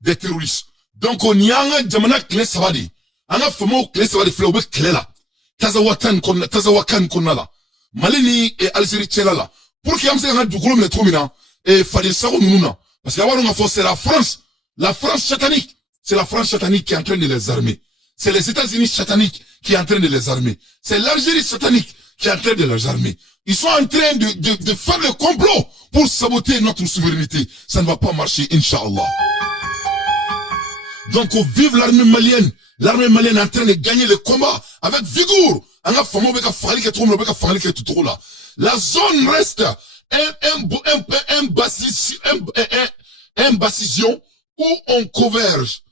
des terroristes. Donc on y a un jamana clé savadi. On a fait clé savadi fleuve clé là. Tazawakan konnala. Malini et Algérie tchelala. Pour qu'il y ait un dougoulou me tromina et fallait ça ou nous parce qu'il y a un fois c'est la France satanique. C'est la France satanique qui est en train de les armer. C'est les États-Unis sataniques qui est en train de les armer. C'est l'Algérie satanique qui est en train de les armer. Ils sont en train de faire le complot pour saboter notre souveraineté. Ça ne va pas marcher, Inch'Allah. Donc, vive l'armée malienne. L'armée malienne est en train de gagner le combat avec vigueur. La zone reste un bastion où on converge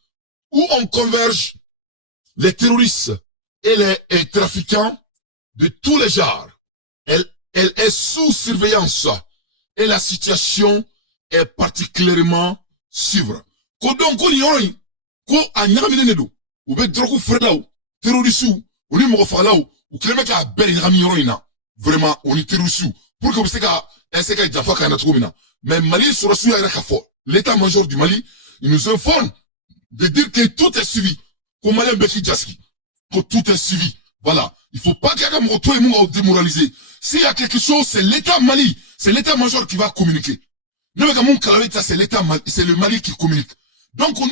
les terroristes et les trafiquants de tous les genres. Elle est sous surveillance et la situation est particulièrement suivre. Ko a ñagamine ne do u be drogu fredaw terroriste u ni mo falaw u kleme ka beri ñagami yoro ina vraiment on est terroriste pour que vous essayer ka jafa ka na tugumina mais Mali sur su ya ka fo l'état-major du Mali il nous informe de dire que tout est suivi ko Mali be ki jaski que tout est suivi voilà il faut pas que mo to et mo démoraliser s'il y a quelque chose c'est l'état Mali c'est l'état-major qui va communiquer ne ka mon kalawe ça c'est l'état c'est le Mali qui communique. Donc, nous,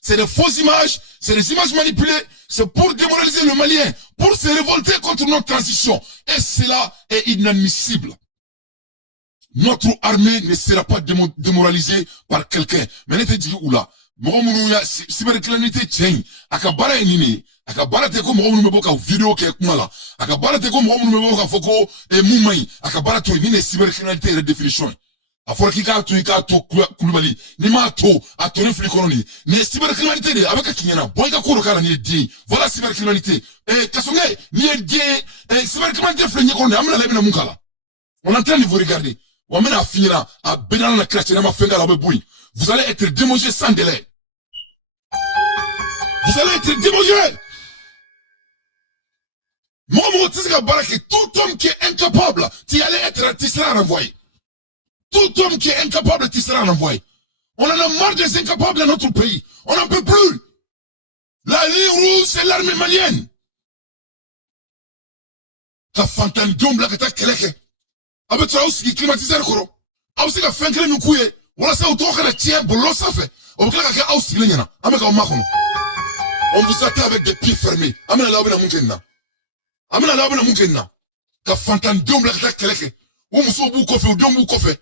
c'est des fausses images, c'est des images manipulées, c'est pour démoraliser le Malien, pour se révolter contre notre transition. Et cela est inadmissible. Notre armée ne sera pas démoralisée par quelqu'un. Mais n'était dit où là? Cybercriminalité tient. Akabara enini. Akabara teko mounou meboka vidéo ke kumala. Akabara teko mounou meboka foko et moumai. Akabara to enini cybercriminalité redéfinition. Afora kika to kulubali ni ma to atoni flikoloni ni cybercriminalité de avec kinyana boy ka koro kala ni di voilà cybercriminalité kasonge ni di cybercriminalité flenye ko amna la bina munkala on est en train de vous regarder on mena finira à benana na cracher na mafenga la boy vous allez être démogé sans délai vous allez être démogé moi tisika baraki tout homme qui est incapable tu allais être tisra renvoyé. Tout homme qui est incapable de sera envoyé. On en a marre des incapables dans notre pays. On n'en peut plus. La ligne rouge, c'est l'armée malienne. Ka fantan domble ka ta keleke. Abe tra aussi climatiser koro. Aussi ka fenkele nukuye. Wala sa auto ka na tie bolo ça fait. On va ka aussi le nyana. Ame ka makono. On vous attend avec des pieds fermés. Amena la obena munkenna. Amena la obena munkenna. Ka fantan domble ka ta keleke. Ou muso bu kofe ou dombu kofe.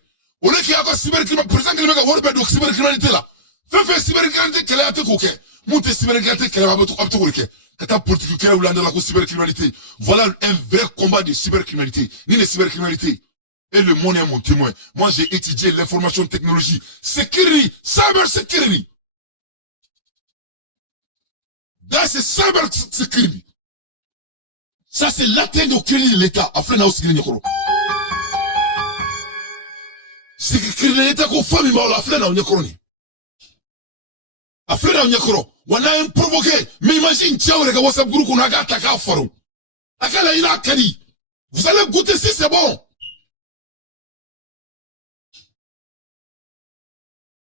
On est qui a cybercriminalité, président qui a worbe de cybercriminalité là. Fait cybercriminalité qu'elle a te coquet. Monte cybercriminalité qu'elle a te coquet. Kata politique qu'elle a ou l'andala ko cybercriminalité. Voilà un vrai combat de cybercriminalité. Ni les cybercriminalité. Et le monde est mon témoin. Moi j'ai étudié l'information technologie. Security, cyber security. Là c'est cyber security. Ça c'est l'atteinte au crédit de l'État. Afin na aussi gagner koro. C'est que l'État qu'on fait, mais on l'a fait dans le Nyakoro. A fait dans le Nyakoro. On a provoqué. Mais imagine, tiens, on a WhatsApp groupe qu'on a attaqué à Faro. Akala il a Kali. Vous allez goûter si c'est bon.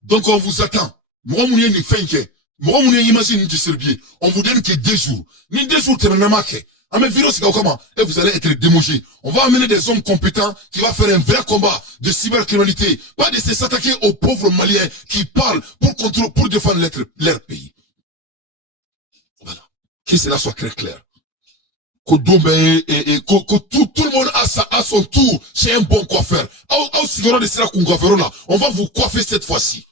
Donc on vous attend. Moi, mon ni fenke. Moi, mon imagine du Serbier. On vous donne que 2 jours. Ni 2 jours, t'es marqué. Ah mais virus comment et vous allez être démogés. On va amener des hommes compétents qui vont faire un vrai combat de cybercriminalité, pas de s'attaquer aux pauvres Maliens qui parlent pour défendre leur pays. Voilà. Que cela soit très clair. Que tout le monde a son tour chez un bon coiffeur. On va vous coiffer cette fois-ci.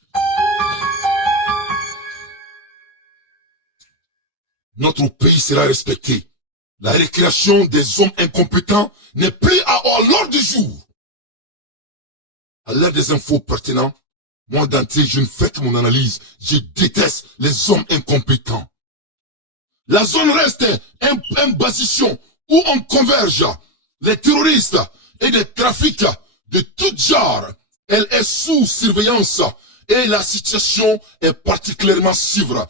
Notre pays sera respecté. La récréation des hommes incompétents n'est plus à l'ordre du jour. À l'heure des infos pertinents, moi d'entier, je ne fais que mon analyse. Je déteste les hommes incompétents. La zone reste un bastion où on converge les terroristes et les trafics de tout genre. Elle est sous surveillance et la situation est particulièrement suivre.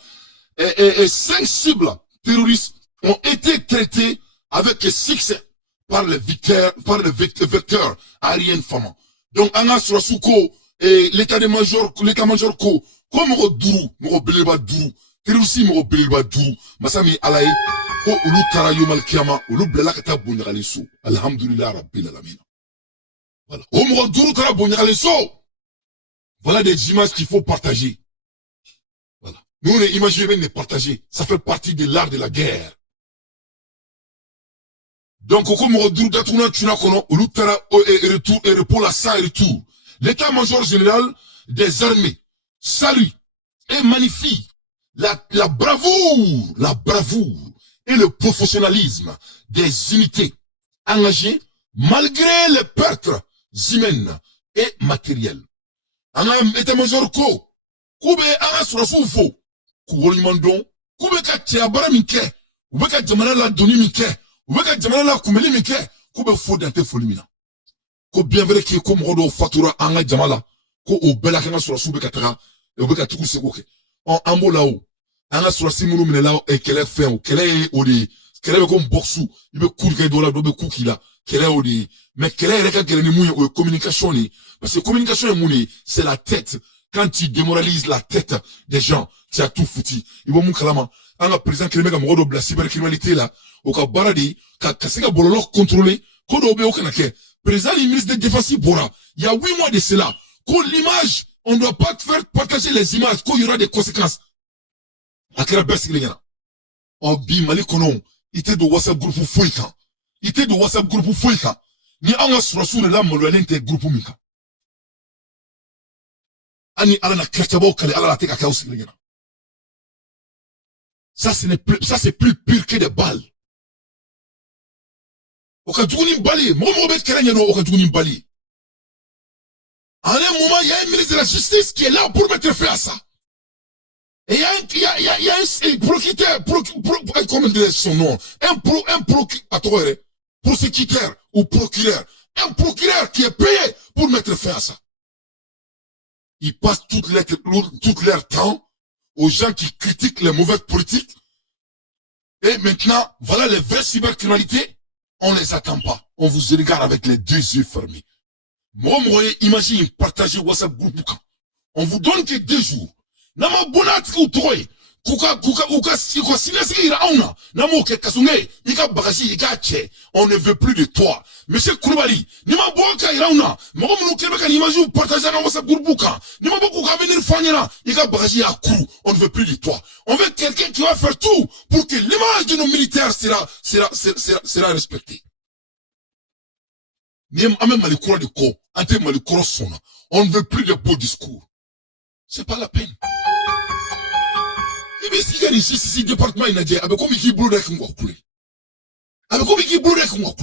Et 5 cibles terroristes ont été traités avec succès par le vecteur aérien fama. Donc, Anna Surasuko et l'état-major ko mɔgɔ duuru mɔgɔ belebeleba duuru terroriste mɔgɔ belebeleba duuru masa min ala ye ko olu taara yomal kiyama olu bilala ka taa bonɲagalen so alhamdulilahi rabbil alamin voilà o mɔgɔ duuru taara bonɲagalen so voilà des images qu'il faut partager voilà nous les images les partager ça fait partie de l'art de la guerre donc ko mɔgɔ duuru datuguna tuna kɔnɔ olu taara retour et repos la sans retour l'état-major général des armées salue et magnifie la bravoure et le professionnalisme des unités engagées malgré les pertes humaines et matérielles. Anga état-major ko kube anga surafu fo ku wolimandon kube ka tiabara minke ube ka jamana la doni minke ube ka jamana la kumeli minke kube fo dante folimina ko bien vrai que ko modo fatura anga jamala ko o bela kana surafu be ka taga ube ka tuku sego ke on ambola o anga surasi munu minela e kele fen o kele o de kele be ko boxu ibe kurke dola do be kukila kele o de mais kele reka kele ni muye o communication ni parce que communication est mouni, c'est la tête. Quand tu démoralises la tête des gens, tu as tout foutu. Ils vont moukalama. En a présent, qu'il y a de la cybercriminalité là, au cas baradi, qu'à bololo contrôlé, qu'on a au Kanake. Président, le ministre de Défense Bora, il y a 8 mois de cela, qu'on l'image, on ne doit pas te faire partager les images, qu'il y aura des conséquences. À quelle berce il y a? Oh, bimali konon, il était de WhatsApp groupe Fouika. Il était de WhatsApp groupe Fouika. Ni anga sur la mololente groupe Mika. Ani ala na kachabo kale ala la teka kaus ngena. Ça c'est plus pire que des balles. Okadjouni bali, mo bet kerenya no okadjouni bali. En un moment, il y a un ministre de la Justice qui est là pour mettre fin à ça. Et il y a un procureur, comment dire son nom, prosécuteur ou procureur, un procureur qui est payé pour mettre fin à ça. Ils passent tout leur temps aux gens qui critiquent les mauvaises politiques. Et maintenant, voilà les vraies cybercriminalités. On les attend pas. On vous regarde avec les 2 yeux fermés. Moi, imagine, partagez WhatsApp groupe. On vous donne que 2 jours. Nama bonat ou troy. On ne veut plus de toi. Monsieur Koulibaly, Nima Boka Irauna, Mohamed Québec, n'imagine partager dans WhatsApp groupe. Nima Boka venir Fanyana, Ika Bagaji à coup. On ne veut plus de toi. On veut quelqu'un qui va faire tout pour que l'image de nos militaires sera respectée. Niem Amem Malikura de Ko, Ante Malikura Sona. On ne veut plus de beaux discours. C'est pas la peine. Mais si il y a ici, département, il a dit, avec comme il brûle avec moi, avec comme il brûle avec moi,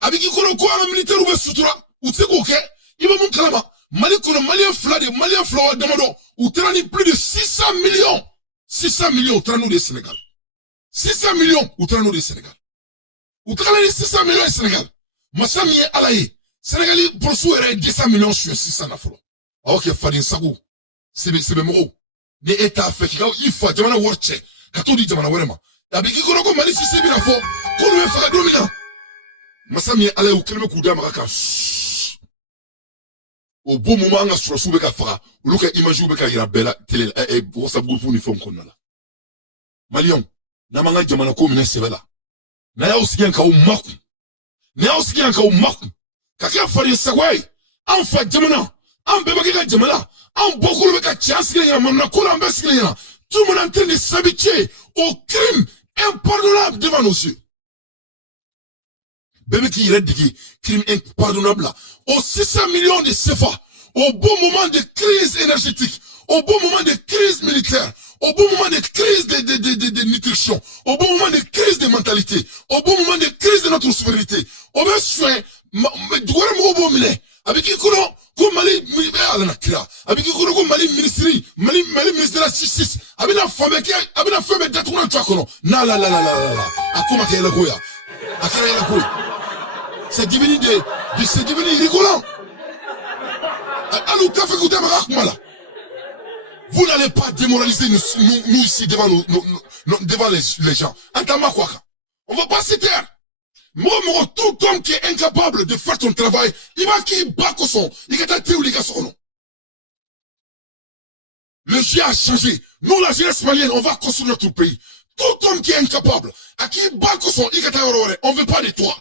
avec qui qu'on quoi, un militaire ou un sutura, ou c'est ok, il va mon kalama, Malien flade, Malien flower d'Amado, ou trani plus de 600 millions, au tranou des Sénégal. 600 millions, au tranou des Sénégal. Ou trani 600 millions au Sénégal. Massami est alaye. Sénégali, pour souhait 200 millions sur 600 nafolo. Ok, Fadin Sagou. C'est mémoro. Ne état fait il faut jamana worche kato di jamana werema abiki ko mali sisi bi na fo ko le fa domina masami ala u kelme ku dama ka au bon moment nga sur sube ka fara lu ka image ube ka ira bela tele WhatsApp groupe ni fon ko nala malion na manga jamana ko mine sebela na ya usigen ka u maku na ya usigen ka u maku kaka fari sagwai an fa jamana an beba ka jamana en beaucoup de chance tout le monde est en train de s'habituer au crime impardonnable devant nos yeux. Bébé qui irait dire crime impardonnable là. Aux 600 millions de CFA, au bon moment de crise énergétique, au bon moment de crise militaire, au bon moment de crise de nutrition, au bon moment de crise de mentalité, au bon moment de crise de notre souveraineté, au bon soin, avec qui ko mali ala na kira abiki ko mali ministry mali ministre de la justice abina femme datuna tsakono na la akoma kela koya akara la koya c'est devenu rigolant alou kafe ko dama akmala vous n'allez pas démoraliser nous ici devant devant les gens entama quoi on va pas se taire. Moi, tout homme qui est incapable de faire ton travail, il va qui bat son, il va t'attaquer ou les gars son. Le jeu a changé. Nous, la jeunesse malienne, on va construire notre pays. Tout homme qui est incapable, à qui on ne veut pas de toi.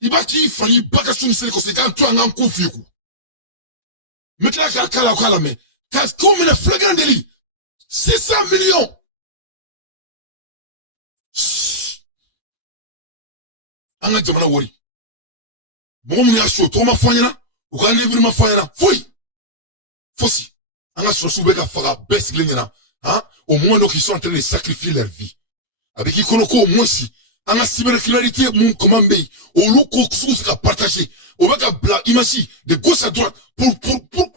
Il va qui fallait bagassou c'est que c'est quand tu as un coup fiou. Mais tu as qu'à la mais t'as comme une flagrant délit. 600 millions. Anga jamana wori. Bon mun ya show to ma fanyana, ou ka livre ma fanyana. Fouille. Fossi. Anga sosu beka faga best glingena. Hein? Au moins donc ils sont en train de sacrifier leur vie. Avec qui konoko au moins si anga cybercriminalité mon commande au loko sous ka partager. Au beka bla imasi de gauche à droite pour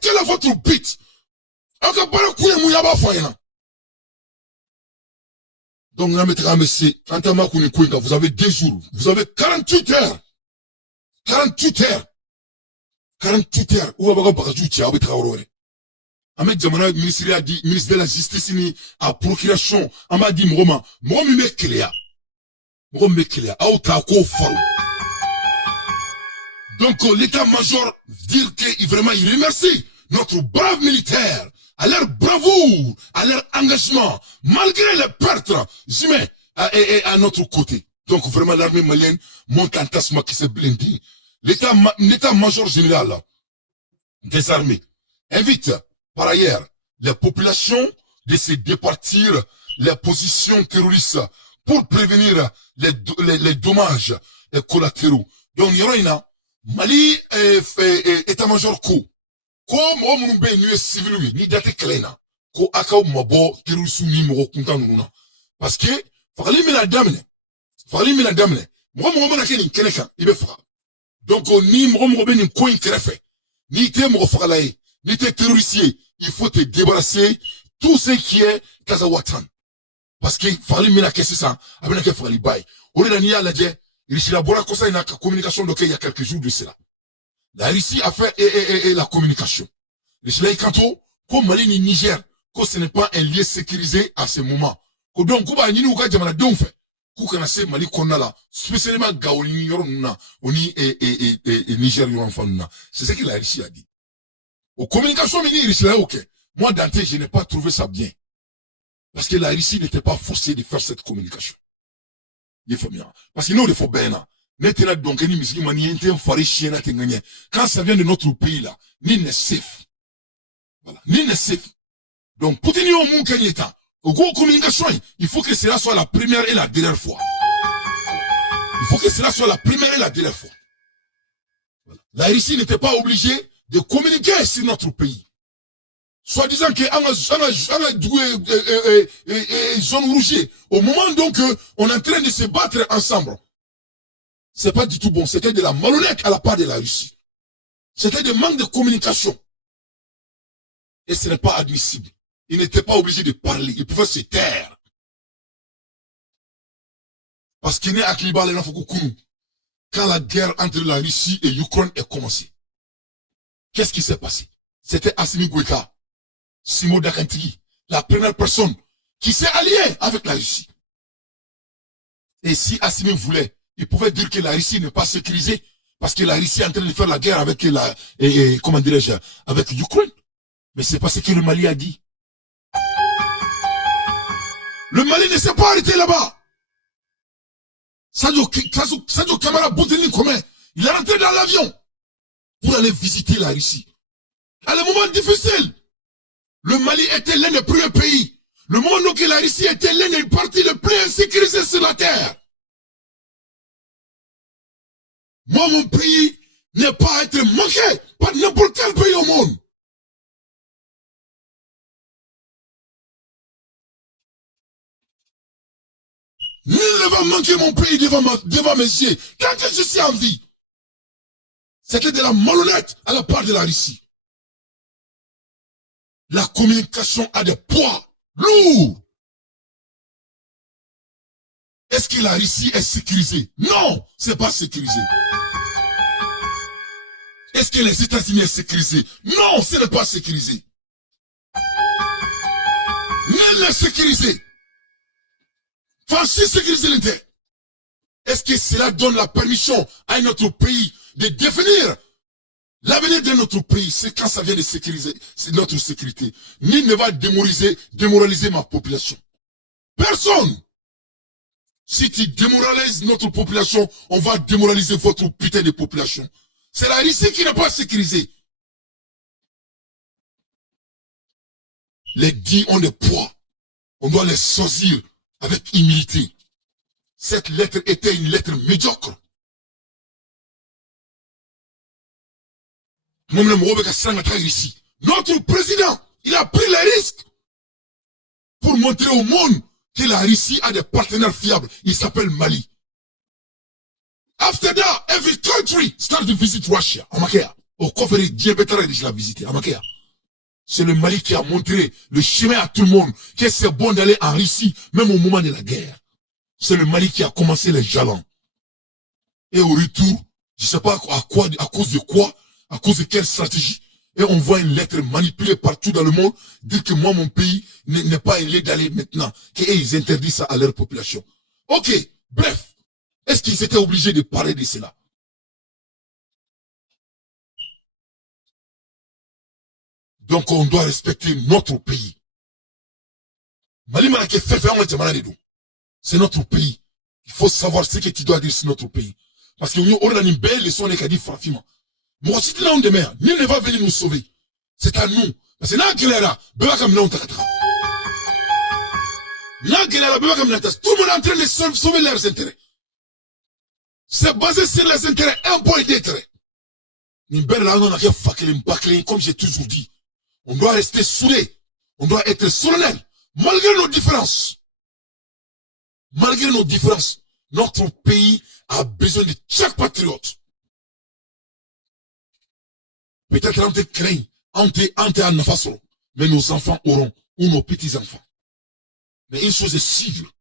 quel est votre but? Anga bala kuye mu ya ba fanyana. Donc, vous avez 2 jours. Vous avez 48 heures. 48 heures. 48 heures. Où va Ahmed Jamana, ministre de la Justice, à procuration, on m'a dit, Moma, me cléa. Me cléa. Donc, l'état-major, dire que vraiment, il remercie notre brave militaire, à leur bravoure, à leur engagement, malgré les pertes humaines, à notre côté. Donc, vraiment, l'armée malienne monte un tassement qui s'est blindé. L'état-major général des armées invite, par ailleurs, les populations de se départir les positions terroristes pour prévenir les dommages collatéraux. Donc, il y aura une Mali état-major ko mo munu be nu civil ni date klena ko aka mabo terrorisme ni mo kunta nuna parce que fali mina damne mo na keni keneka ibe fa donc ni mo be ni ko inkrefe ni te mo fa lai ni te terroriste il faut te débarrasser tout ce qui est Kazawatan parce que fali mina kesi ça abena ke fali bay on est dans la je il a bora kosa ina communication donc il y a quelques jours de cela. La Russie a fait la communication. Le Kanto, comme Mali ni Niger, que ce n'est pas un lieu sécurisé à ce moment. Que donc, Kuba ni Nuka Jamana Donfe, Kukana se Mali Konala, spécialement Gaoli Yoruna, Oni et Niger Yoranfanuna. C'est ce que la Russie a dit. Aux communications mini Russie là, ok. Moi, Dante, je n'ai pas trouvé ça bien. Parce que la Russie n'était pas forcée de faire cette communication. Il faut bien. Parce que nous, il faut bien. Donc, quand ça vient de notre pays là, ni n'est safe. Voilà. Ni n'est safe. Donc, pour tenir au monde Kenyata, au gros communication, il faut que cela soit la première et la dernière fois. Il faut que cela soit la première et la dernière fois. Voilà. La Russie n'était pas obligée de communiquer sur notre pays. Soit disant que zone rouge, au moment donc on est en train de se battre ensemble, c'est pas du tout bon. C'était de la malhonnête à la part de la Russie. C'était de manque de communication. Et ce n'est pas admissible. Il n'était pas obligé de parler. Il pouvait se taire. Parce qu'il n'est à Kliba les Nafokoukou. Quand la guerre entre la Russie et l'Ukraine est commencée, qu'est-ce qui s'est passé? C'était Assimi Goïta, Simo Dakantigi, la première personne qui s'est alliée avec la Russie. Et si Assimi voulait, il pouvait dire que la Russie n'est pas sécurisée parce que la Russie est en train de faire la guerre avec comment dirais-je, avec l'Ukraine. Mais c'est pas ce que le Mali a dit. Le Mali ne s'est pas arrêté là-bas. Sadio Kamara Bouteni Kome, il est rentré dans l'avion pour aller visiter la Russie. À le moment difficile, le Mali était l'un des premiers pays. Le moment où la Russie était l'un des partis les plus insécurisés sur la terre. Moi, mon pays n'est pas à être manqué par n'importe quel pays au monde. Nul ne va manquer mon pays devant mes yeux. Quand je suis en vie. C'était de la malhonnête à la part de la Russie. La communication a des poids lourds. Est-ce que la Russie est sécurisée? Non, c'est pas sécurisé. Est-ce que les États-Unis sont sécurisés? Non, ce n'est pas sécurisé. Nul n'est sécurisé. Francis sécurisé l'était. Est-ce que cela donne la permission à notre pays de définir L'avenir de notre pays, c'est quand ça vient de sécuriser notre sécurité. Ni ne va démoraliser ma population. Personne. Si tu démoralises notre population, on va démoraliser votre putain de population. C'est la Russie qui n'est pas sécurisée. Les dits ont des poids. On doit les saisir avec humilité. Cette lettre était une lettre médiocre. Notre président, il a pris les risques pour montrer au monde que la Russie a des partenaires fiables. Il s'appelle Mali. After that, every country start to visit Russia. Amakea. Au coffre diabétaire de la visiter. Amakea. C'est le Mali qui a montré le chemin à tout le monde que c'est bon d'aller en Russie, même au moment de la guerre. C'est le Mali qui a commencé les jalons. Et au retour, je sais pas à cause de quoi, à cause de quelle stratégie, et on voit une lettre manipulée partout dans le monde, dire que moi, mon pays n'est pas ailé d'aller maintenant, qu'ils interdisent ça à leur population. Ok, bref, est-ce qu'ils étaient obligés de parler de cela? Donc on doit respecter notre pays. C'est notre pays. Il faut savoir ce que tu dois dire sur notre pays. Parce que nous avons une belle leçon qui a dit Frafima. Moi, si tu l'as en demeure, nul ne va venir nous sauver. C'est à nous. Parce que là, tout le monde est en train de sauver leurs intérêts. C'est basé sur les intérêts, un point d'intérêt. Comme j'ai toujours dit, on doit rester soudés. On doit être solennel. Malgré nos différences. Malgré nos différences, notre pays a besoin de chaque patriote. Peut-être on te craint, on te en façon, mais nos enfants auront, ou nos petits-enfants. Mais une chose est sûre,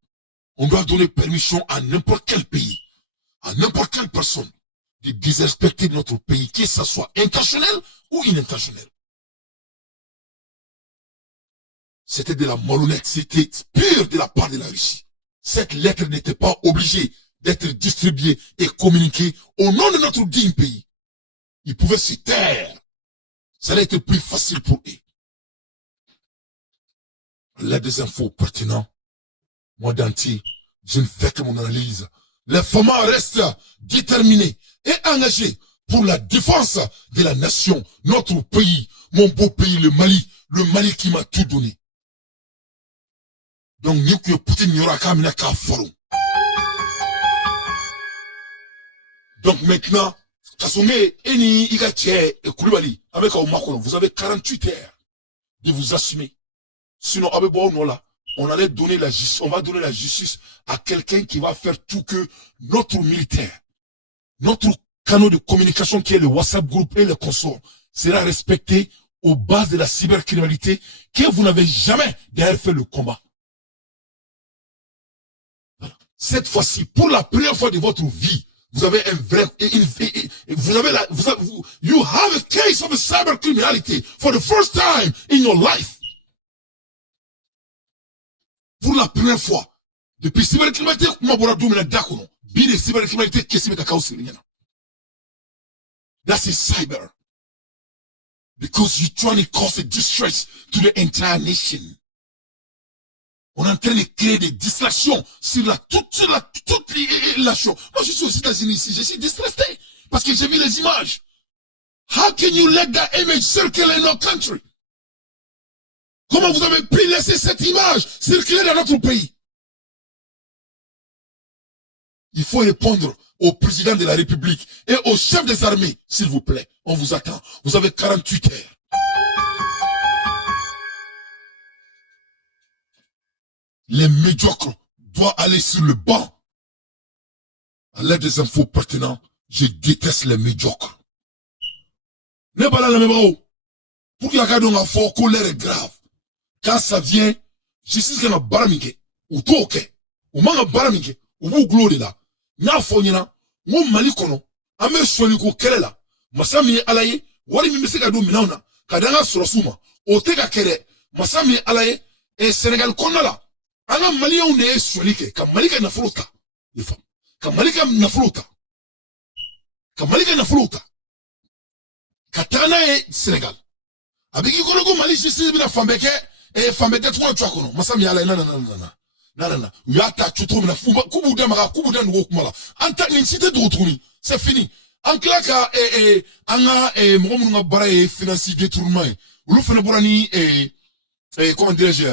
on doit donner permission à n'importe quel pays, à n'importe quelle personne, de désrespecter notre pays, que ce soit intentionnel ou inintentionnel. C'était de la malhonnêteté pure de la part de la Russie. Cette lettre n'était pas obligée d'être distribuée et communiquée au nom de notre digne pays. Ils pouvaient se taire. Ça allait être plus facile pour eux. Là, des infos pertinentes. Moi, d'entier, je ne fais que mon analyse. Les femmes restent déterminés et engagés pour la défense de la nation, notre pays, mon beau pays, le Mali qui m'a tout donné. Donc, nous que Poutine n'y aura qu'à mener qu'à forum. Donc maintenant, Kasome, Eni, Igache, et Koulibaly, avec Omakono, vous avez 48 heures de vous assumer. Sinon, avec là, on allait donner la justice, on va donner la justice à quelqu'un qui va faire tout que notre militaire, notre canal de communication qui est le WhatsApp groupe et le consort sera respecté aux bases de la cybercriminalité que vous n'avez jamais d'ailleurs fait le combat. Cette fois-ci, pour la première fois de votre vie, vous avez un vrai, you have a case of a cyber criminality for the first time in your life. Pour la première fois, depuis cybercriminalité, that's a cyber. Because you're trying to cause a distress to the entire nation. On est en train de créer des distractions sur toute la chose. Moi, je suis aux États-Unis ici, je suis distressé parce que j'ai vu les images. How can you let that image circle in our country? Comment vous avez pu laisser cette image circuler dans notre pays? Il faut répondre au président de la République et au chef des armées, s'il vous plaît. On vous attend. Vous avez 48 heures. Les médiocres doivent aller sur le banc. À l'aide des infos pertinentes, je déteste les médiocres. Ne pas la même pour qu'il y ait un fort colère est grave. Quand ça vient, je sais qu'il y a un baramike, ou toke, ou manga baramike, ou vous glorez là. N'a fonina, mon malikono, ame soliko kelela, masami alaye, wali mimisi kado minauna, kadanga surasuma, oteka kere, masami alaye, et Sénégal konala. Anga Mali on est solike, comme Malika na flota, les femmes, comme Malika na flota, comme Malika na flota. Katana et Sénégal. Avec qui qu'on Mali, c'est bien Fambeke, et Fambeke, tu vois, tu vois, Massami ala, non. Yata, tu trouves, Kubudamara, Kubudan, Wokmala. Anta, l'incité de retourner. C'est fini. En claque, anga, Moumou Bara, et financier détournement. Ou le fait borani, comment dirais-je,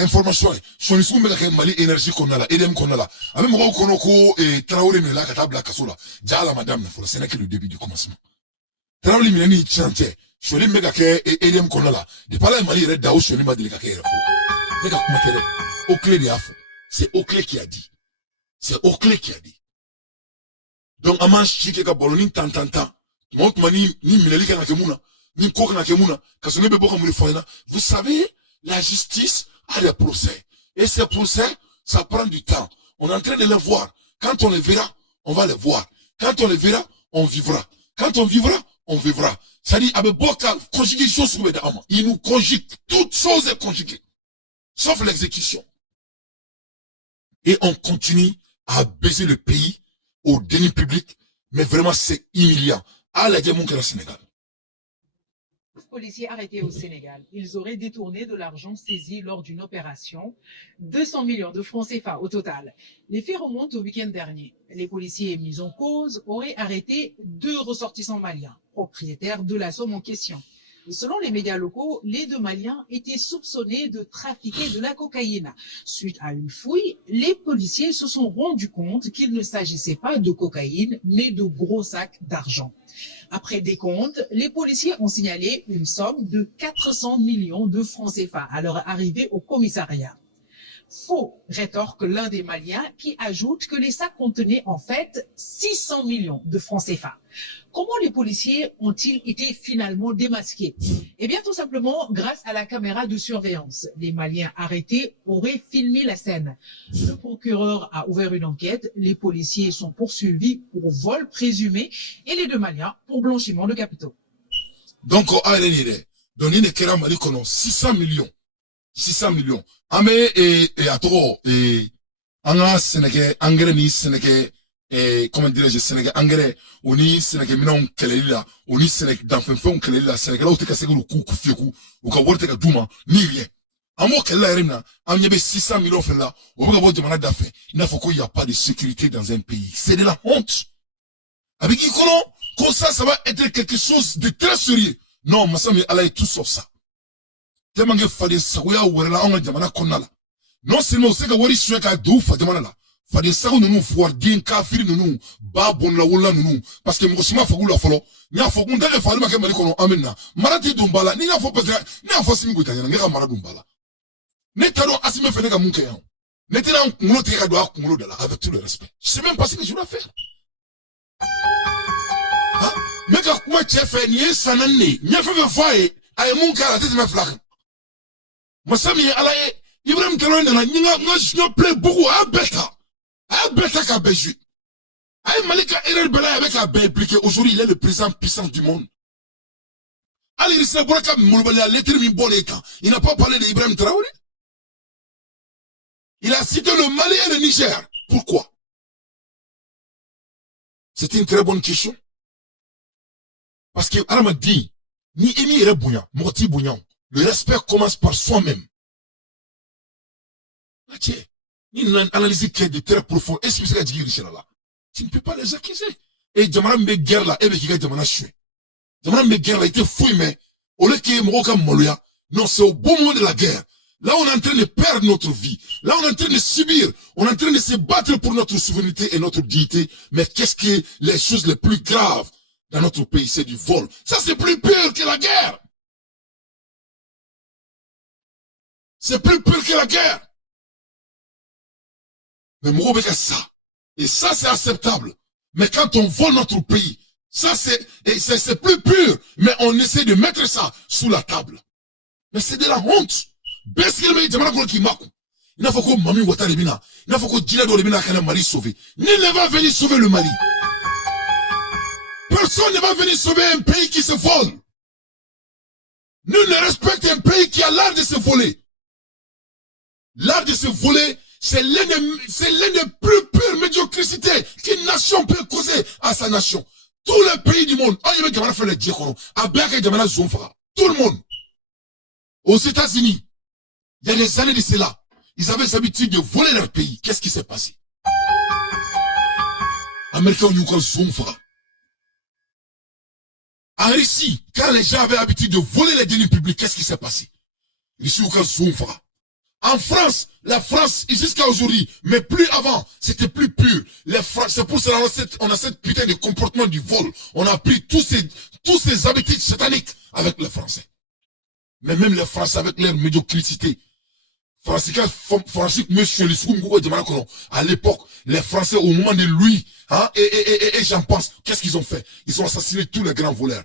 information. Son isou me la Mali énergie qu'on a là, EDM qu'on a là. Avec mon konoko, Traoré, mais là, Katabla, Kasola. Jala, madame, ce n'est que le début du commencement. Traoré, Milani, Chanté. Choli mega ke EDM qu'on a là. De pas là, Mali, Red Dao, Choli m'a dit les kakere. Mega kumatere. Oclé de Afo. C'est Oclé qui a dit. C'est Oclé qui a dit. Donc, Aman, Chike, Kabolonin, tant. Monte mani, ni Mileli, Kanakemuna. Ni Kok Nakemuna. Kasone Bebo, Kamouli Foyna. Vous savez, la justice a des procès. Et ces procès, ça prend du temps. On est en train de les voir. Quand on les verra, on va les voir. Quand on les verra, on vivra. Quand on vivra, on vivra. C'est-à-dire, avec Boka, conjuguer choses sur les hommes. Il nous conjugue. Toutes choses est conjuguées. Sauf l'exécution. Et on continue à baiser le pays au déni public. Mais vraiment, c'est humiliant. À la guerre, au Sénégal. Policiers arrêtés au Sénégal. Ils auraient détourné de l'argent saisi lors d'une opération. 200 millions de francs CFA au total. Les faits remontent au week-end dernier. Les policiers mis en cause auraient arrêté 2 ressortissants maliens, propriétaires de la somme en question. Et selon les médias locaux, les 2 Maliens étaient soupçonnés de trafiquer de la cocaïne. Suite à une fouille, les policiers se sont rendus compte qu'il ne s'agissait pas de cocaïne, mais de gros sacs d'argent. Après décompte, les policiers ont signalé une somme de 400 millions de francs CFA à leur arrivée au commissariat. Faux, rétorque l'un des Maliens qui ajoute que les sacs contenaient en fait 600 millions de francs CFA. Comment les policiers ont-ils été finalement démasqués? Eh bien tout simplement grâce à la caméra de surveillance. Les Maliens arrêtés auraient filmé la scène. Le procureur a ouvert une enquête. Les policiers sont poursuivis pour vol présumé et les 2 Maliens pour blanchiment de capitaux. Donc, donc il y a Mali 600 millions. 600 millions. Ame atoro anga Sénégal engrais ni Sénégal comment dirais-je Sénégal engrais oni Sénégal minon kelelila oni Sénégal dans fenfon kelelila Sénégal o te kasego ku kufieku o ka worte ka duma ni rien amo kella erina amyebe 600 millions fait là o ka bo jamana dafe il faut qu'il y a pas de sécurité dans un pays, c'est de la honte. Avec Ikono comme ça va être quelque chose de très sérieux. Non, Massami Allah est tout sauf ça. Tellement que fade sagoya werela on jamana konnala non seulement c'est que wari sueka do fa jamana la fade sago nunu fuar din kafiri nunu ba bon la wala nunu parce que mosima fagu la folo nya fogu ndale fa ma ke mali kono amena marati dumbala ni na fo parce ni na fo simi go tanya nga mara dumbala ne taro asime fene ka munke yan ne tira ngulo te ka do akungulo de la avec tout le respect je sais même pas ce que je dois faire ah mais ka kuma chef ni sanane nya fe fe faye ay munka la tete me flak Masami alaye Ibrahim Traoré na nga play beaucoup à beta ka beju ay Malika Erel Bala avec a impliqué aujourd'hui il est le président puissant du monde. Ali Rissa Bouraka Mouloubali lettre mi boleka il n'a pas parlé d'Ibrahim Traoré. Il a cité le Mali et le Niger. Pourquoi? C'est une très bonne question. Parce que Arama dit ni Emi Rebouya, Morti Bougnan. Le respect commence par soi-même. Une analyse qui est de très profond. Est-ce que c'est là? Tu ne peux pas les accuser. Et Jamana me guerre là, et bien Jamana choué. Jamana me guerre là, il était fou, mais au lieu qu'il y ait Moroka Moluya, non, c'est au bon moment de la guerre. Là, on est en train de perdre notre vie. Là, on est en train de subir. On est en train de se battre pour notre souveraineté et notre dignité. Mais qu'est-ce qui est les choses les plus graves dans notre pays? C'est du vol. Ça, c'est plus pire que la guerre. C'est plus pire que la guerre. Mais Mourobeka ça. Et ça, c'est acceptable. Mais quand on vole notre pays, ça, c'est plus pur. Mais on essaie de mettre ça sous la table. Mais c'est de la honte. Il n'a pas que Mami Ouattara Lebina. Il n'a pas que Djilado Lebina Kana Mali sauver. Nul ne va venir sauver le Mali. Personne ne va venir sauver un pays qui se vole. Nul ne respecte un pays qui a l'art de se voler. L'art de se voler, c'est l'une des plus pures médiocrités qu'une nation peut causer à sa nation. Tous les pays du monde, il y a fait les diaconos, tout le monde. Aux États-Unis, il y a des années de cela, ils avaient l'habitude de voler leur pays. Qu'est-ce qui s'est passé? Américains, ils ont zoom. En Russie, quand les gens avaient l'habitude de voler les deniers publics, qu'est-ce qui s'est passé? Ici, ils ont zoom. En France, la France, jusqu'à aujourd'hui, mais plus avant, c'était plus pur. Les Français, c'est pour cela qu'on a cette putain de comportement du vol. On a pris tous ces habitudes sataniques avec les Français. Mais même les Français avec leur médiocrité. À l'époque, les Français, au moment de lui, hein, et j'en pense, qu'est-ce qu'ils ont fait? Ils ont assassiné tous les grands voleurs.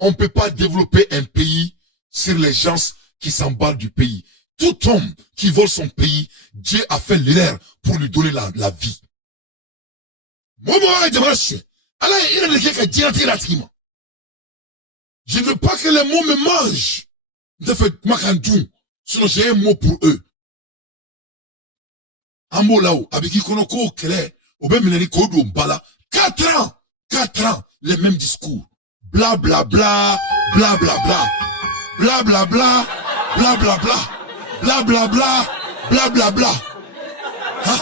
On ne peut pas développer un pays sur les gens qui s'emballent du pays. Tout homme qui vole son pays, Dieu a fait l'erreur pour lui donner la vie. Je ne veux pas que les mots me mangent. Sinon j'ai un mot pour eux. Un mot là-haut, avec qui konoko au clair, au même millénaire kodo mbala, 4 ans, les mêmes discours. Bla bla bla, bla bla bla, bla bla bla, bla bla bla. Bla bla bla, bla bla bla. Hein?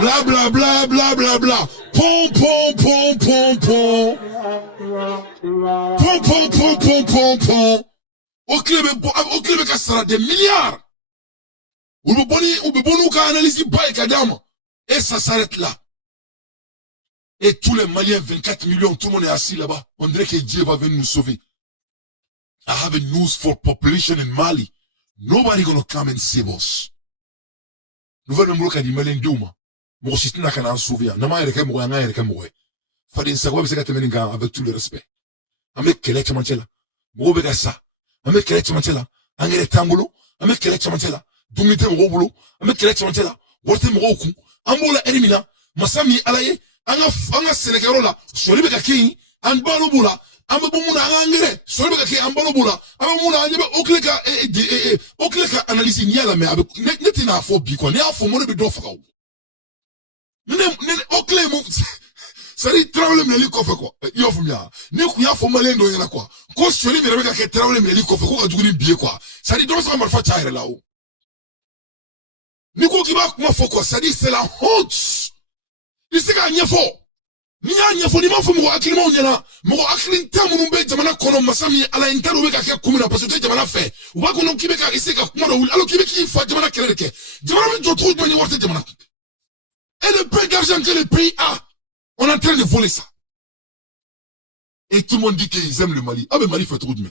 Bla bla bla, bla bla bla. Pom pom pom pom pom. Pom pom pom pom pom pom. Au club ka sara des milliards. Ou be boni ka analyse ba kadam. Et ça s'arrête là. Et tous les Maliens, 24 millions, tout le monde est assis là-bas. On dirait que Dieu va venir nous sauver. I have a news for population in Mali. Nobody gonna come and save us. Nouvelle membre qui a dit Malen Douma. Mon système n'a qu'à en sauver. Nama y'a qu'un moué, y'a qu'un moué. Fadin Sagwa, c'est qu'à te mener avec tout le respect. Avec quel est Chamantela? Moubega ça. Avec quel est Chamantela? Angere Tambolo. Avec quel est Chamantela? Dumite Mobolo. Avec quel est Chamantela? Walter Moroku. Ambola Elimina. Masami Alaye. Anga Sénégarola. Solibeka King. Anbalo Bula. Amba bumuna angere solbe ka ke ambalo bula amba muna anyebe okleka analyse ni ala me abe neti na afo bi ko ne afo mo ne be do fa ko ne okle mo sari travel me li ko fa ko yo fu mia ne ku ya fo male ndo yana ko soli be ka ke travel me li ko fa ko ka duguni bie ko sari do sa marfa chaire la o ni ko ki ba kuma fo ko sari c'est la honte isi ka nyefo ni ya nyefo ni mafo mo akili mo nyana mo akili ntamu numbe jamana kono masami ala intaro be ka ke kumina parce que jamana fe o ba kono kibe ka isi ka kuma do alo kibe ki fa jamana keleke jamana me jotu do ni worte jamana et le peu d'argent que le pays a on est en train de voler ça et tout le monde dit qu'ils aiment le Mali. Ah mais Mali fait trop de bien.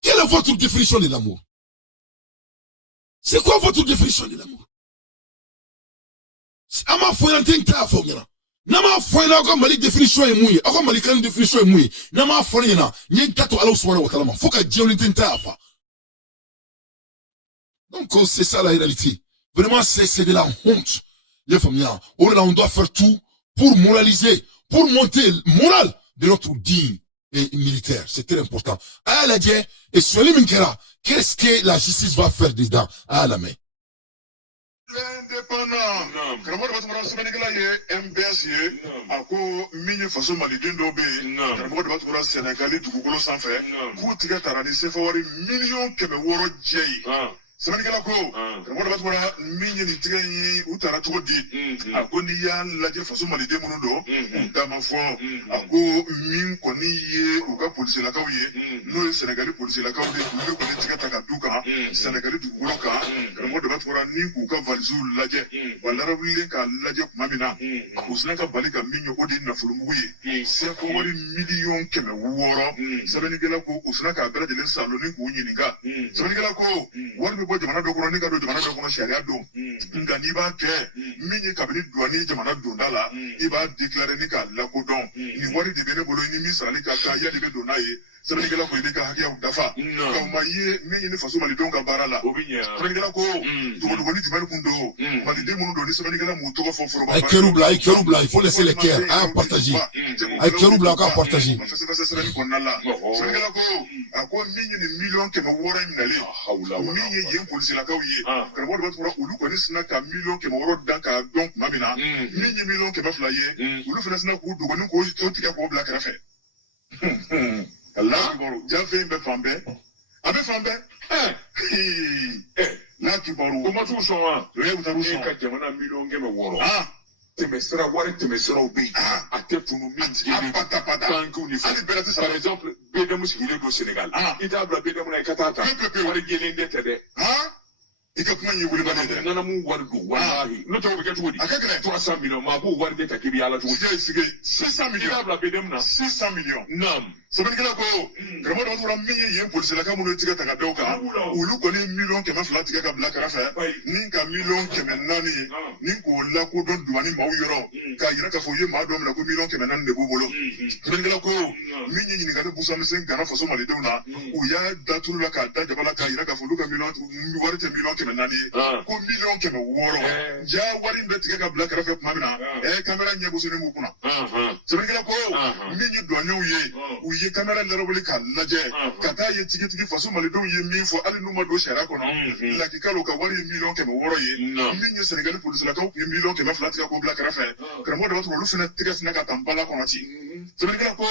Quelle est votre définition de l'amour? C'est quoi votre définition de l'amour? Ama foyantin ta fo nyana nama foyna ko Mali définition est mouillé ko Mali kan définition est mouillé nama foyna nyen tato Allah subhanahu wa ta'ala faut que Dieu l'intinta fa. Donc c'est ça la réalité. Vraiment c'est de la honte. Les familles, on doit faire tout pour moraliser, pour monter le moral de notre digne et militaire. C'est très important. Ah la Dieu, et sur les Minkera, qu'est-ce que la justice va faire dedans? Ah la main. L'indépendant. Karamɔgɔ de b'a tɔgɔ sɛbɛnnikɛla ye MBS ye. A ko min ye faso maliden dɔw bɛ yen. Karamɔgɔ de b'a tɔgɔ Sɛnɛgali dugukolo sanfɛ. K'u tigɛ taara ni sefa wari 1,600,000 jɛ ye. Sɛbɛnnikɛla ko karamɔgɔ de b'a tɔgɔ min ye nin tigɛ in ye u taara cogo di? A ko n'i y'a lajɛ faso maliden minnu don u da ma fɔ. A ko min kɔni ye u ka polisilakaw ye n'o ye Sɛnɛgali polisilakaw de olu de kɔni tigɛ ta ka du kan Sɛnɛgali dugukolo kan. Karamɔgɔ de b'a tɔgɔ ni k'u ka valisiw lajɛ wa lara wulilen k'a lajɛ tuma min na u sina ka bali ka min ye o de ye nafolomugu ye sefa wari 1,600,000. Sɛbɛnnikɛla ko u sina k'a bɛɛ lajɛlen salo ni k'u ɲininka. Sɛbɛnnikɛla ko wari bɛ bɔ jamana dɔ kɔnɔ ni ka don jamana dɔ kɔnɔ sariya don nka n'i b'a kɛ min ye kabini douane jamana donda la i b'a déclarer ni k'a lakodɔn nin wari de bɛ ne bolo i ni min sarali ka kan ya de bɛ don n'a ye. Sɛbɛnnikɛla ko i bɛ ka hakɛyaw dafa nka u ma ye min ye ni faso malidenw ka baara la. Sɛbɛnnikɛla ko dogodogoni jumɛn kun don maliden minnu don ni sɛbɛnnikɛla m'u tɔgɔ fɔ foroba. Ay Keroubla, il faut laisser les cœurs à partager. Ay Keroubla à partager. Sɛbɛnnikɛla ko a ko min ye nin 1,600,000 in minɛlen min ye yen polisilakaw ye karamɔgɔ de b'a tɔgɔ olu kɔni sina ka 1,600,000 dan k'a dɔn tuma min na min ye 1,200,000 ye olu fana sina k'u dogo ni k'o tigɛ k'o bila kɛrɛfɛ. Allah kibaru jafe be fambe abe fambe na kibaru ko matu so wa re utaru so ka jamana million ngeme woro ah temesra wari temesra obi atefunu minti pata banku ni ali berati par sa exemple bedam sigile do Sénégal ita abla bedam na katata Pepe. wari gelende tede ah ikakuma nyi wuli bane de nana mu wari do wallahi no to be ketu wodi akakre 300 millions ma bo wari de takibi ala to sige 600 ita millions abla bedam na 600 millions nam sabani kala ko gramo da tura minye yen police la kamuno tiga taga dauka ulu ko ni million kema flat tiga ka black rafa nin ka million kema nani nin ko la ko don duani ma yoro ka yira ka fo ye ma do la ko million kema nani de bobolo sabani kala ko minye ni ga busa mesen gana fo so mali dewna u ya datul la ka da jabala ka yira ka fo lu ka million wari te million kema nani ko million kema woro ja wari be tiga ka black rafa kuma mina camera nye busu ni mu kuna sabani kala ko minye do anyo ye kamera lerobali ka lajɛ ka taa ye tigitigi faso malidenw ye min fɔ hali n'u ma don sariya kɔnɔ lakikalo ka wari ye miliyɔn 100 ye min ye Sénégali polisilakaw kun ye miliyɔn 200 tigɛ k'o bila kɛrɛfɛ karamɔgɔ de b'a sɔrɔ olu fana tɛgɛ sinna ka tan bala kɔnɔ ten sɛbɛnnikɛla ko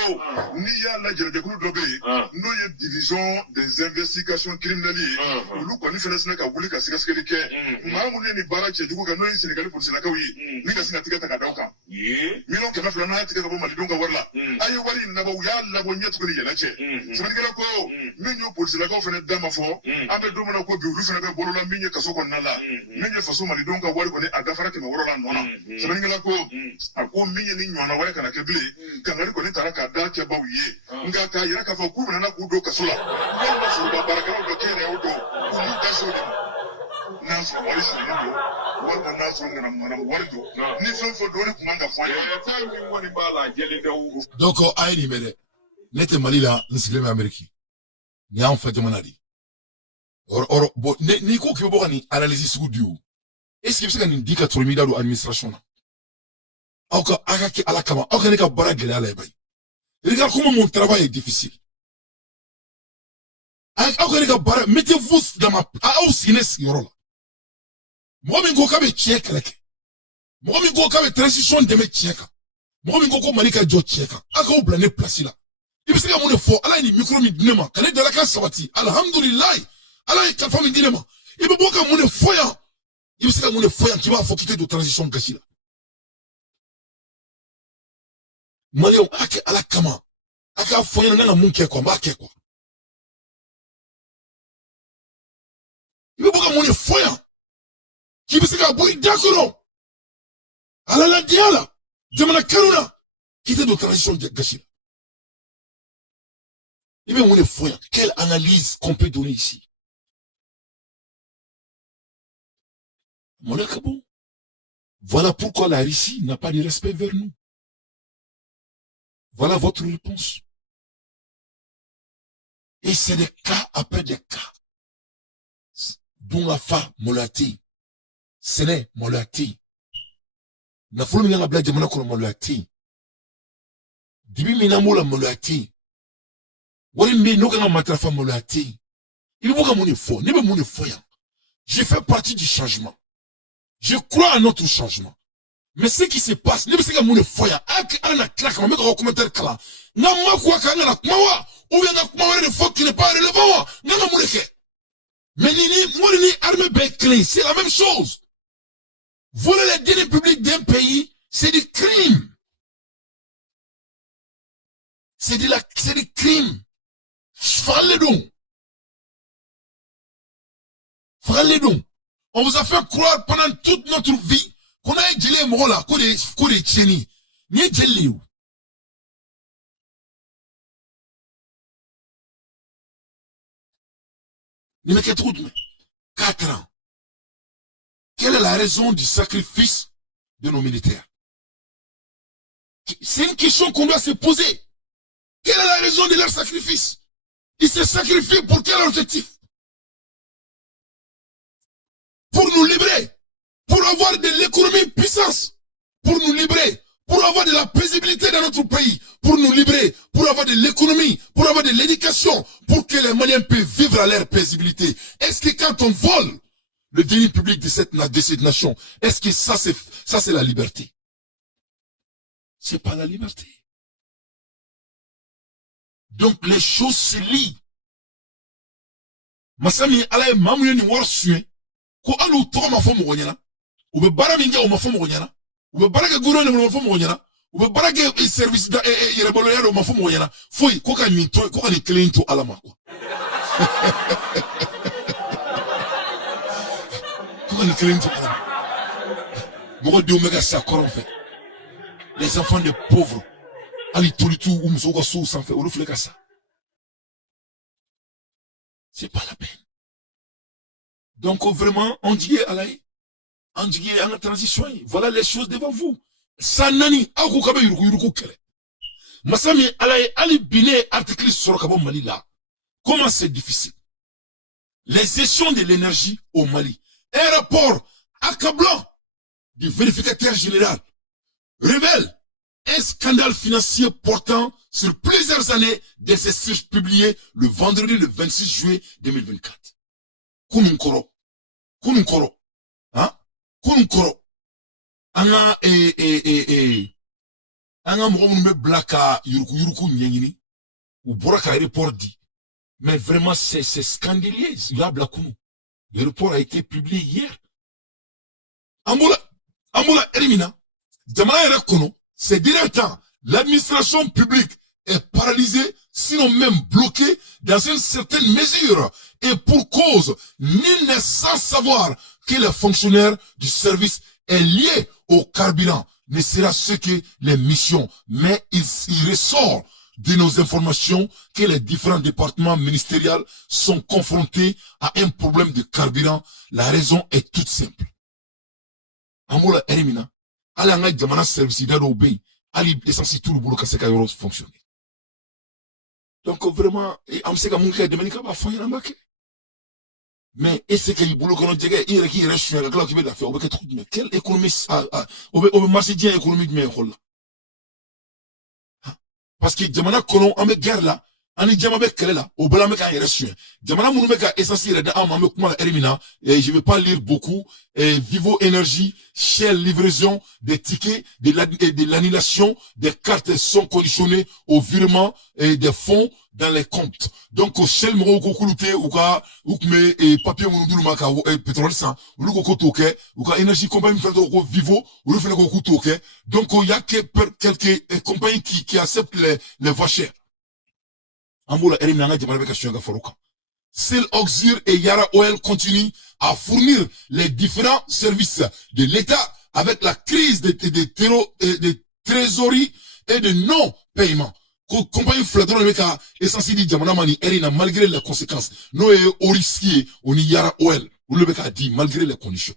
n'i y'a lajɛ jɛkulu dɔ bɛ yen n'o ye division des investigations criminelles ye olu kɔni fana sinna ka wuli ka sɛgɛsɛgɛli kɛ maa minnu ye nin baara cɛjugu kɛ n'o ye Sénégali polisilakaw ye ni ka sin ka tigɛ ta ka d'aw kan miliyɔn 200 n'a y'a tigɛ ka bɔ malidenw ka wari la a ye wari in labɔ u y'a labɔ ɲɛ tuguni yɛlɛ cɛ sɛbɛnnikɛla ko min y'o polisilakaw fana da ma fɔ an bɛ don min na ko bi olu fana bɛ bolo la min ye kaso kɔnɔna la min ye faso malidenw ka wari kɔni a dafara 100 la nɔ na sɛbɛnnikɛla ko a ko min ye ni ɲɔgɔnna wɛrɛ kana kɛ bilen kangari kɔni taara k'a da kɛbaw ye nka k'a yira k'a fɔ k'u bɛna k'u don kaso la walima foroba baarakɛlaw dɔ kɛnɛyaw dɔn u y'u da so de ma n'a sɔrɔ wari sirilen don walima n'a sɔrɔ ŋanamu wari don ni fɛn fɛn dɔɔni kun man ka fɔ an ye fɛn min kɔni b'a la jɛlen tɛ donc a ye nin mɛn dɛ ne tɛ Mali la n sigilen bɛ Amérique nin y'an fa jamana de bon n'i ko k'i bɛ bɔ ka nin analyse sugu di o est ce que i bɛ se ka nin di ka sɔrɔ i m'i da don administration na aw ka kɛ Ala kama aw ka ne ka baara gɛlɛya la ye bayi regarde comment mon travail est difficile aw ka ne ka baara mettez-vous dans ma aw sigi ne sigiyɔrɔ la mɔgɔ min ko k'a bɛ tiɲɛ kɛlɛ kɛ mɔgɔ min ko k'a bɛ transition dɛmɛ tiɲɛ kan mɔgɔ min ko ko Mali ka jɔ tiɲɛ kan aw k'aw bila ne place la i bɛ se ka mun de fɔ ala ye nin micro min di ne ma ka ne dalakan sabati alhamdulilayi ala ye kalifa min di ne ma i bɛ bɔ ka mun de fɔ yan i bɛ se ka mun de fɔ yan k'i b'a fɔ k'i tɛ don transition gasi la maliyɛnw a kɛ ala kama a k'a fɔ ɲɛna n ka mun kɛ quoi n b'a kɛ quoi i bɛ bɔ ka mun de fɔ yan k'i bɛ se ka bɔ i da kɔnɔ ala ladenya la jamana kanu na k'i tɛ don transition gasi la il veut une fois quelle analyse qu'on peut donner ici Mon Kabou, voilà pourquoi la Russie n'a pas de respect vers nous. Voilà votre réponse. Et c'est des cas après des cas. Dont la fa molati. Ce n'est molati. Na fulu mina bla jamana ko molati. Dibi mina mola molati. Wari mbe no kana matrafa molati. Il faut que mon effort, ne be mon effort. Je fais partie du changement. Je crois à notre changement. Mais ce qui se passe, ne be se ka mon effort ya. Ak ana claque, on met dans commentaire kala. Na ma kwa kana na kumawa, ou bien na kumawa de faute qui n'est pas relevant. Na mon effort. Mais moi ni armée clé, c'est la même chose. Voler les deniers publics d'un pays, c'est du crime. C'est du crime. Fralez donc. Fralez donc. On vous a fait croire pendant toute notre vie qu'on a gelé mon là, qu'on est tcheni. Ni gelé où. Ni me qu'est-ce 4 ans. Quelle est la raison du sacrifice de nos militaires? C'est une question qu'on doit se poser. Quelle est la raison de leur sacrifice? Ils se sacrifient pour quel objectif? Pour nous libérer, pour avoir de l'économie puissance, pour nous libérer, pour avoir de la paisibilité dans notre pays, pour nous libérer, pour avoir de l'économie, pour avoir de l'éducation, pour que les Maliens puissent vivre à leur paisibilité. Est-ce que quand on vole le denier public de cette nation, est-ce que ça c'est la liberté? C'est pas la liberté. Donc les choses se lient. Masami ala mamu ni war sué ko alu to ma fo mo nyana ou be bara minga o ma fo mo nyana ou be bara ke guro ne mo fo mo nyana ou be bara ke service da yere bolo ya o ma fo mo nyana foi ko ka ni to ko ka ni clean to ala ma ko ko ka ni clean to ala mo do mega ça en fait les enfants de pauvres ali to tout ou mso ko so sans fait ou reflet ça. C'est pas la peine. Donc vraiment, on dit à la transition, voilà les choses devant vous. Sanani, ako kabe yuruku kele. Masami alaye ali bine article sur kabo Mali là. Comment c'est difficile? Les gestions de l'énergie au Mali. Un rapport accablant du vérificateur général révèle un scandale financier portant sur plusieurs années de ces fiches publiées le vendredi le 26 juillet 2024. Kununkoro. Hein? Kununkoro. Anga anga mouroume blaka yuruku nyengini. Ou boraka report dit. Mais vraiment c'est scandaleux. Yabla kunu. Le report a été publié hier. Amboula elimina. Jamana yere kono. Ces derniers temps, l'administration publique est paralysée, sinon même bloquée dans une certaine mesure. Et pour cause, nul n'est sans savoir que le fonctionnaire du service est lié au carburant. Ne sera ce que les missions. Mais il ressort de nos informations que les différents départements ministériels sont confrontés à un problème de carburant. La raison est toute simple. Amoula Erimina. Allez, on a demandé service d'obéir. Allez, essentiellement tout le boulot que c'est qu'à fonctionner. Donc, vraiment, on sait que mon frère Dominique va faire un bac. Mais, est-ce que le boulot qu'on a dit, il reste sur un qui veut la faire, on va être mais quelle économie, on va marcher bien économique, mais parce que, demanda qu'on a guerre là, ani jama be kele la o bala me ka yere jamana munu me ka essentiel da am kuma elimina et je vais pas lire beaucoup Vivo Énergie, Shell livraison des tickets de l'annulation des cartes sont conditionnées au virement des fonds dans les comptes. Donc Shell mo ko kulute ou ka ukme papier mo ndulu maka pétrole ça ou ko toke ou ka énergie compagnie fait ko Vivo ou fait ko toke. Donc il y a quelques compagnies qui acceptent les voies chères. Sil Oxir et Yara Oil continuent à fournir les différents services de l'État avec la crise de trésorerie et de non-paiement. Compagnie Fladron Meka essentiellement Jamana Mani Erina malgré les conséquences. Noé Orixie ou ni Yara Oil ou le Meka dit malgré les conditions.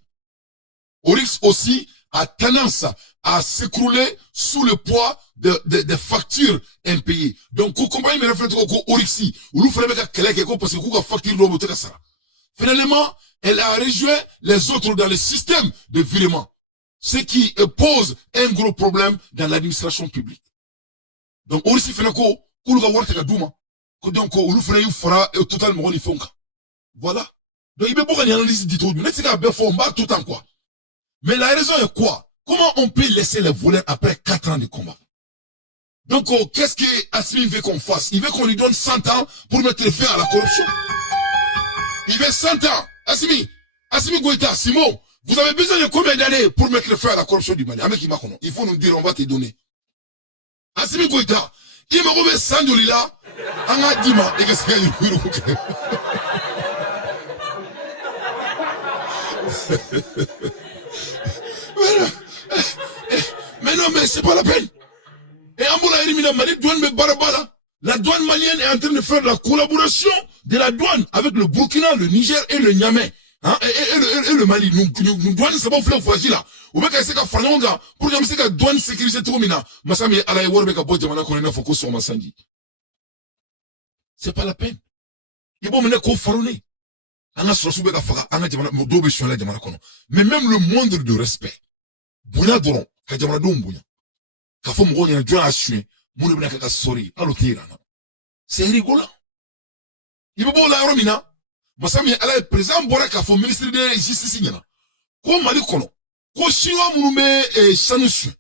Orix aussi a tendance à s'écrouler sous le poids des factures impayées. Donc, compagnie me réfère au Orixi, ou nous faisons quelque parce que la facture doit monter ça. Finalement, elle a rejoint les autres dans le système de virement, ce qui pose un gros problème dans l'administration publique. Donc, Orixi fait quoi? Kuluga Warteka Douma. Donc, nous faisons fera totalement unifonka. Voilà. Donc, il y a beaucoup d'analyses dit tout. Mais c'est qu'à tout en quoi. Mais la raison est quoi? Comment on peut laisser les voleurs après 4 ans de combat? Donc, qu'est-ce que Assimi veut qu'on fasse? Il veut qu'on lui donne 100 ans pour mettre fin à la corruption. Il veut 100 ans. Assimi Goïta, Simon, vous avez besoin de combien d'années pour mettre fin à la corruption du Mali? Il faut nous dire, on va te donner. Assimi Goïta, il m'a remis 100 de là, on a 10 mois, et qu'est-ce qu'il y a? Mais non, mais c'est pas la peine. Et Amboula Erimina Mali, douane me barabala. La douane malienne est en train de faire la collaboration de la douane avec le Burkina, le Niger et le Niamey. Hein, et le Mali. Nous douane, c'est pas faire voyager là. Ou bien qu'elle s'est qu'à Fanonga, pour que c'est qu'à douane sécurisée trop mina. Massami, à la Ewa, beka bote, mana qu'on a focus sur Massandi. C'est pas la peine. Il faut mener qu'on faronne. Anga sur soubeka fara, anga jamana, dobe sur la jamana kono. Mais même le moindre de respect. Bouya doron, ka jamana don bouya. Ka fo mgo nyana joa asue, moune bina kaka sori, alote rana. C'est rigolant. Il faut bon la romina. Masami ala président bora ka fo ministre de justice nyana. Ko mali kono. Ko chinois moume sanusue.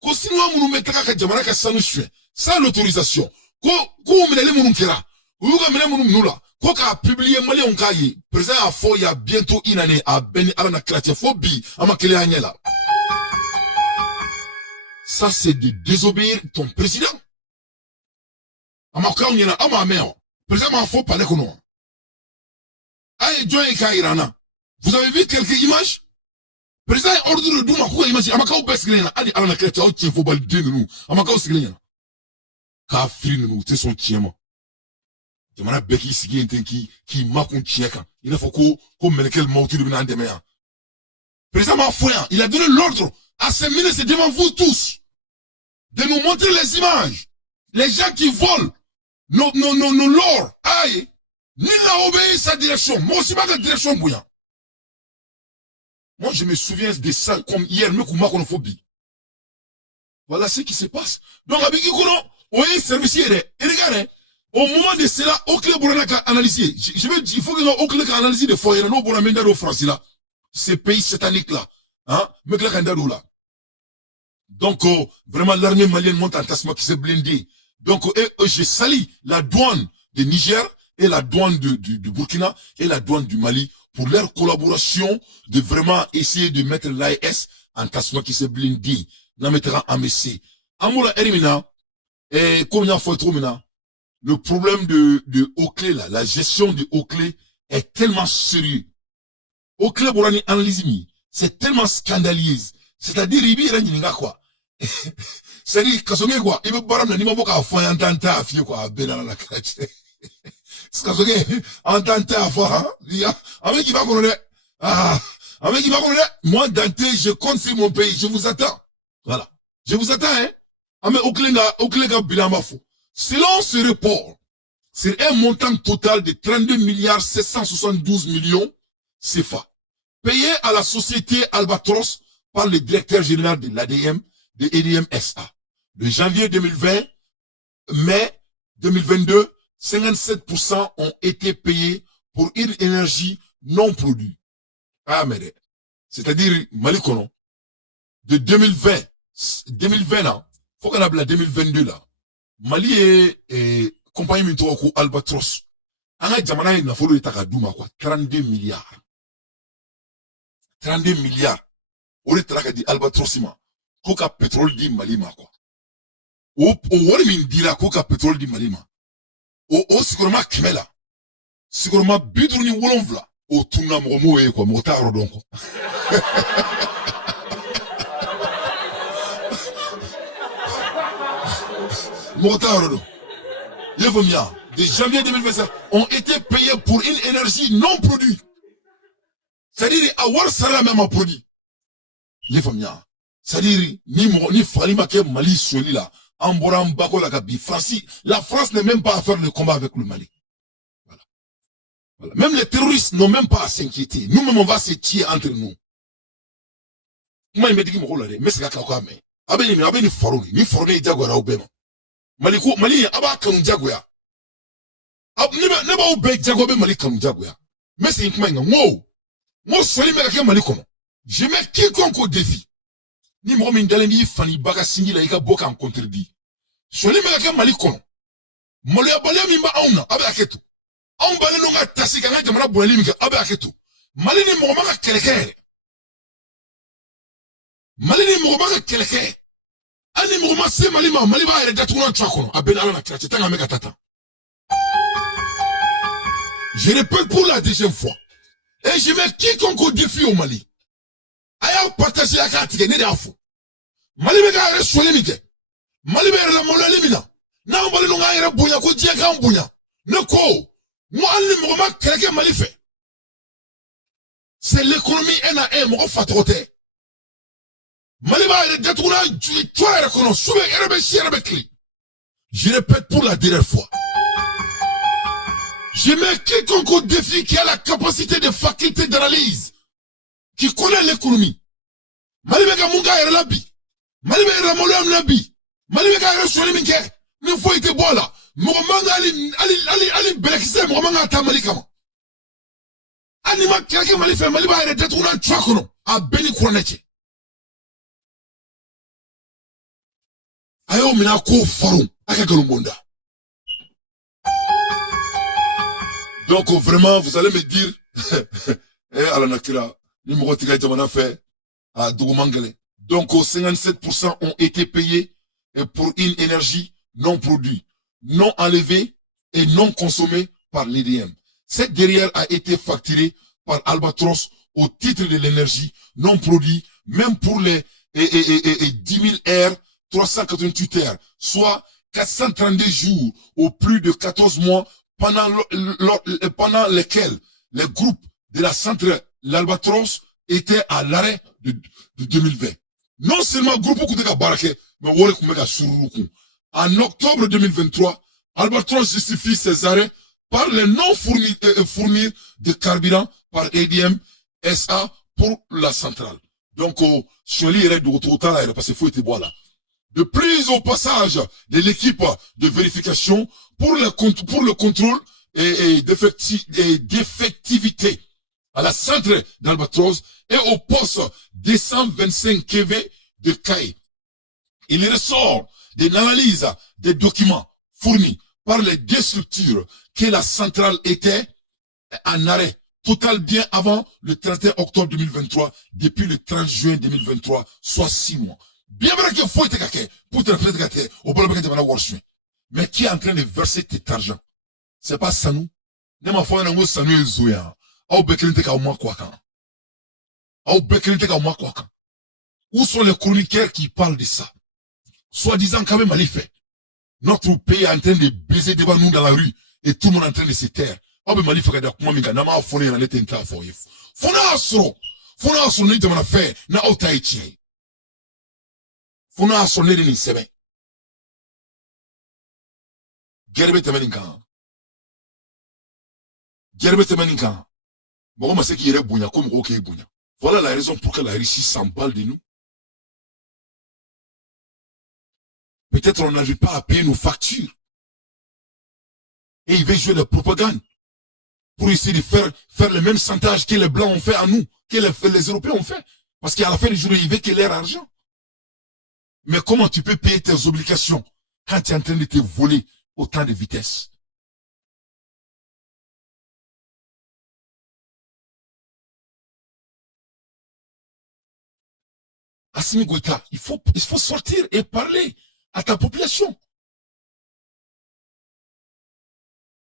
Ko chinois moume taka ka jamana ka sanusue. Sans l'autorisation. ko minele munun kera. Ouga minele munun nula. Ko ka publier mali on kaye. Président a fo ya bientôt une année à Beni Alana Kratia Fobi ama kele anyela. Ça c'est de désobéir ton président. Ama kaonyena ama meo. Président m'a fo parler kono. Aye Joy Kairana. Vous avez vu quelques images? Président ordre de Douma quoi image amaka obesgrena ali Alana Kratia o tiefo bal denu. Amaka osgrena. Ka fri nous te son tiema. Jamana beki sigi entenki ki makun tieka. Il faut ko menekel mauti de bina ndemea. Président Mafoya, il a donné l'ordre à ses ministres devant vous tous de nous montrer les images. Les gens qui volent nos l'or. Aïe. Ni n'a obéi sa direction. Moi aussi, ma direction bouillant. Moi, je me souviens de ça comme hier, mais comme maconophobie. Voilà ce qui se passe. Donc, avec Ikono, oui, service et regardez, au moment de cela, Okle Bourana analyser. Je veux dire, il faut que nous Okle analyser de foyer, nous Bourana Menda au France là. Ces pays sataniques là. Hein? Mais là, là. Donc, vraiment, l'armée malienne monte en tassement qui s'est blindé. Donc, je salis la douane de Niger et la douane du Burkina et la douane du Mali pour leur collaboration de vraiment essayer de mettre l'AES en tassement qui s'est blindé. La mettra en Messie. Amoula Erimina, et comme il y a trop maintenant, le problème de Oclé là, la gestion de Oclé est tellement sérieux. Oclé Bourani analysimi, c'est tellement scandaleux. C'est-à-dire, il y a quoi. C'est-à-dire, Kasonge quoi, il veut baram na nima boka afan entanta afie quoi, bena la krache. Kasonge, entanta afan, hein, avec qui va connaître, avec qui va connaître, moi, Dante, je compte sur mon pays, je vous attends. Voilà. Je vous attends, hein. Mais Oklenga Bilamafo. Selon ce report, c'est un montant total de 32 milliards 772 millions CFA, payé à la société Albatros par le directeur général de l'ADM, de EDM SA. De janvier 2020, mai 2022, 57% ont été payés pour une énergie non produite. Ah, mais, c'est-à-dire, Malikono, de 2020 là, faut qu'on ait la 2022 là. Mali est compagnie Mintoko Albatros. Anga Jamana n'a fallu être Douma quoi, 32 milliards. 32 milliards. On est traqué di Albatrosima. Koka pétrole di Malima quoi. O wari min dira koka pétrole di Malima. O sigurama kemela. Sigurama bidruni wolonvla. O tunna momo e quoi, motaro donc. Motaro. Les vomiens de janvier 2025 ont été payés pour une énergie non produite. C'est-à-dire, avoir ça même en produit. Les vomiens. C'est-à-dire, ni Falima ke Mali soli là, Amboram Bako la Gabi, la France n'est même pas à faire le combat avec le Mali. Voilà. Voilà. Même les terroristes n'ont même pas à s'inquiéter. Nous-mêmes, on va se tirer entre nous. Moi, il me dit que mais c'est quoi, mais. Abeni faroni, ni faroni diagora obema. Mali, aba kanu diagoya. Neba obe diagobe Mali kanu diagoya. Mais c'est une kmaïna, moi, soli me kake Mali kono. Je mets quiconque au défi. Ni mo min dalemi fani baka singi la ika boka en contredit. Soli me kake Mali kono. Mali abale mi ba auna, abe aketu. Aun bale no nga tasi ka nga jamana boneli mi ka abe aketu. Mali ni mo maka keleke. Mali ni mo maka keleke. Ani mo mase Mali ba ere datuna tchakono, abe ala na krache tanga meka tata. Je répète pour la deuxième fois. Et je mets quiconque au défi au Mali. Aya partager la carte ne d'afou. Mali be ga re swele mike. Mali be la mola limina. Na mbali no ga ere bunya ko die ga bunya. Ne ko. Mo anli mo ma kreke Mali fait. C'est l'économie NAE mo fatrote. Mali ba ere detuna toi ere kono sube ere be chi ere be kli. Je répète pour la dernière fois. Je mets quiconque au défi qui a la capacité de faculté d'analyse, qui connaît l'économie. Malibega munga ere labi. Malibega molo labi. Malibega ere swali minke. Ni fo ite bola. Mugomanga ali belekise mugomanga ta malikama. Ani ma kake malife maliba ere detuna tchakono a beni kroneche. Ayo mina ko faru aka galumbonda. Donc vraiment, vous allez me dire, Alanakira, numéro Tiga Jamana fait à Dougomangale. Donc 57% ont été payés pour une énergie non produite, non enlevée et non consommée par l'EDM. Cette derrière a été facturée par Albatros au titre de l'énergie non produite, même pour les 10 000 heures, 388 heures, soit 432 jours au plus de 14 mois pendant lesquels les groupes de la centrale l'Albatros étaient à l'arrêt de 2020. Non seulement groupe Kouteka Barake, mais Worekumeka Suruku. En octobre 2023, Albatros justifie ses arrêts par les non-fournir de carburant par ADM SA pour la centrale. Donc, je lis de total parce qu'il faut être voilà. De plus au passage de l'équipe de vérification pour le contrôle et d'effectivité à la centrale d'Albatros et au poste 225 kV de CAI. Il ressort de l'analyse des documents fournis par les deux structures que la centrale était en arrêt total bien avant le 31 octobre 2023, depuis le 30 juin 2023, soit 6 mois. Bien vrai qu'il faut être caqué pour te répéter au problème de la Warship. Mais qui est en train de verser cet argent? C'est pas Sanou. Ne m'a fait un Sanou et Zouya. Où sont les chroniqueurs qui parlent de ça? Soi-disant quand même mal fait. Notre pays est en train de baiser devant nous dans la rue et tout le monde est en train de se taire. Fona asro ni jamana fe na otaichi. Fona asro ni sebe. Gerbe temeninka. Bon, c'est qui irait bounya comme ok bounya. Voilà la raison pour laquelle la Russie s'emballe de nous. Peut-être on n'arrive pas à payer nos factures. Et il veut jouer la propagande pour essayer de faire le même chantage que les Blancs ont fait à nous, que les Européens ont fait. Parce qu'à la fin du jour, il veut que leur argent. Mais comment tu peux payer tes obligations quand tu es en train de te voler autant de vitesse? Assimi Goïta, il faut sortir et parler à ta population.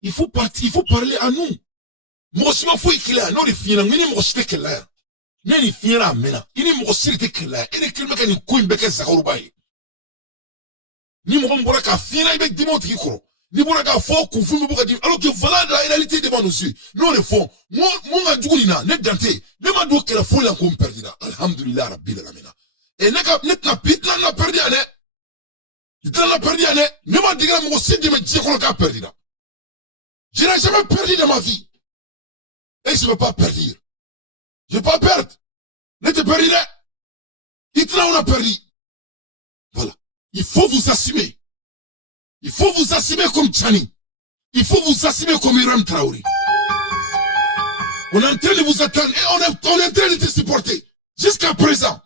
Il faut parler à nous. Moi aussi, il faut qu'il y ait non, il faut qu'il y ait non, il faut qu'il y ait non, il faut qu'il y ait ni mo mbora ka fina ibe dimo tikoro ni bora ka fo ku fu mbo ka di alors que voilà la réalité devant nos yeux non le fond mo nga djugulina ne dante ne ma do kala fo la ko perdida alhamdulillah rabbil alamin et ne ka net na pit na perdi ane dit na perdi ane ne ma diga mo sidi me djekolo ka perdida je n'ai jamais perdu de ma vie et je ne veux pas perdre je ne veux pas perdre ne te perdire itna on a perdu. Voilà. Il faut vous assumer. Il faut vous assumer comme Tchani. Il faut vous assumer comme Iram Traoré. On est en train de vous attendre et on est en train de te supporter. Jusqu'à présent.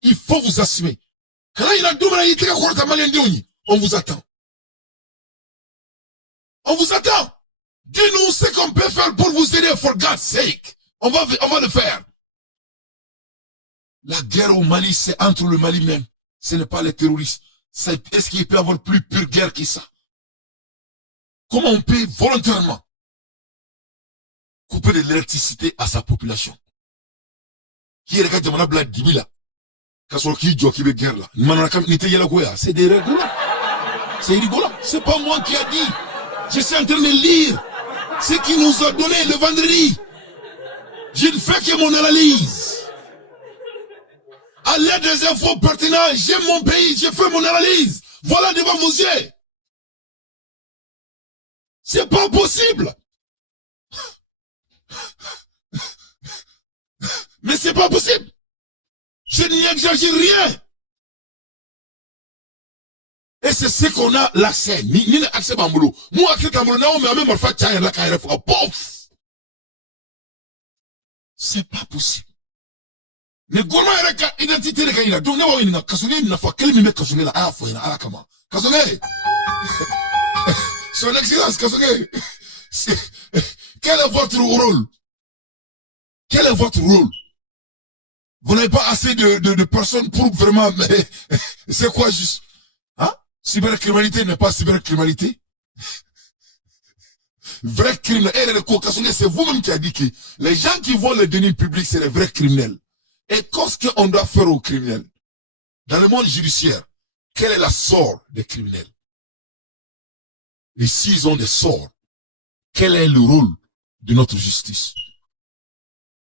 Il faut vous assumer. On vous attend. On vous attend. Dis-nous ce qu'on peut faire pour vous aider, for God's sake. On va le faire. La guerre au Mali, c'est entre le Mali même. Ce n'est pas les terroristes. Est-ce qu'il peut y avoir plus pure guerre que ça? Comment on peut volontairement couper de l'électricité à sa population? Qui est le cas de mon blague d'Ibila? Qui joue qui veut guerre là? C'est des rigolos. C'est rigolo. C'est pas moi qui a dit. Je suis en train de lire ce qu'il nous a donné le vendredi. Je ne fais que mon analyse. À l'aide des infos pertinentes, j'aime mon pays, j'ai fait mon analyse. Voilà devant vos yeux. C'est pas possible. Mais c'est pas possible. Je n'y exagère rien. Et c'est ce qu'on a l'accès. Ni l'accès bamboulou. Moi, accès bamboulou, non, mais même, on fait tchaïa, la carrière, pouf. C'est pas possible. Mais goma ereka identité de kaina donc ne wa ina kasone na fa kelmi me kasone la afo ina ala kama kasone son excellence kasone Quel est votre rôle? Quel est votre rôle? Vous n'avez pas assez de personnes pour vraiment... C'est quoi juste? Hein? Cybercriminalité n'est pas cybercriminalité. Vrai criminel. Et c'est vous-même qui a dit que les gens qui volent les deniers publics, c'est les vrais criminels. Et qu'est-ce qu'on doit faire aux criminels? Dans le monde judiciaire, quel est la sort des criminels? Et s'ils ont des sorts, quel est le rôle de notre justice?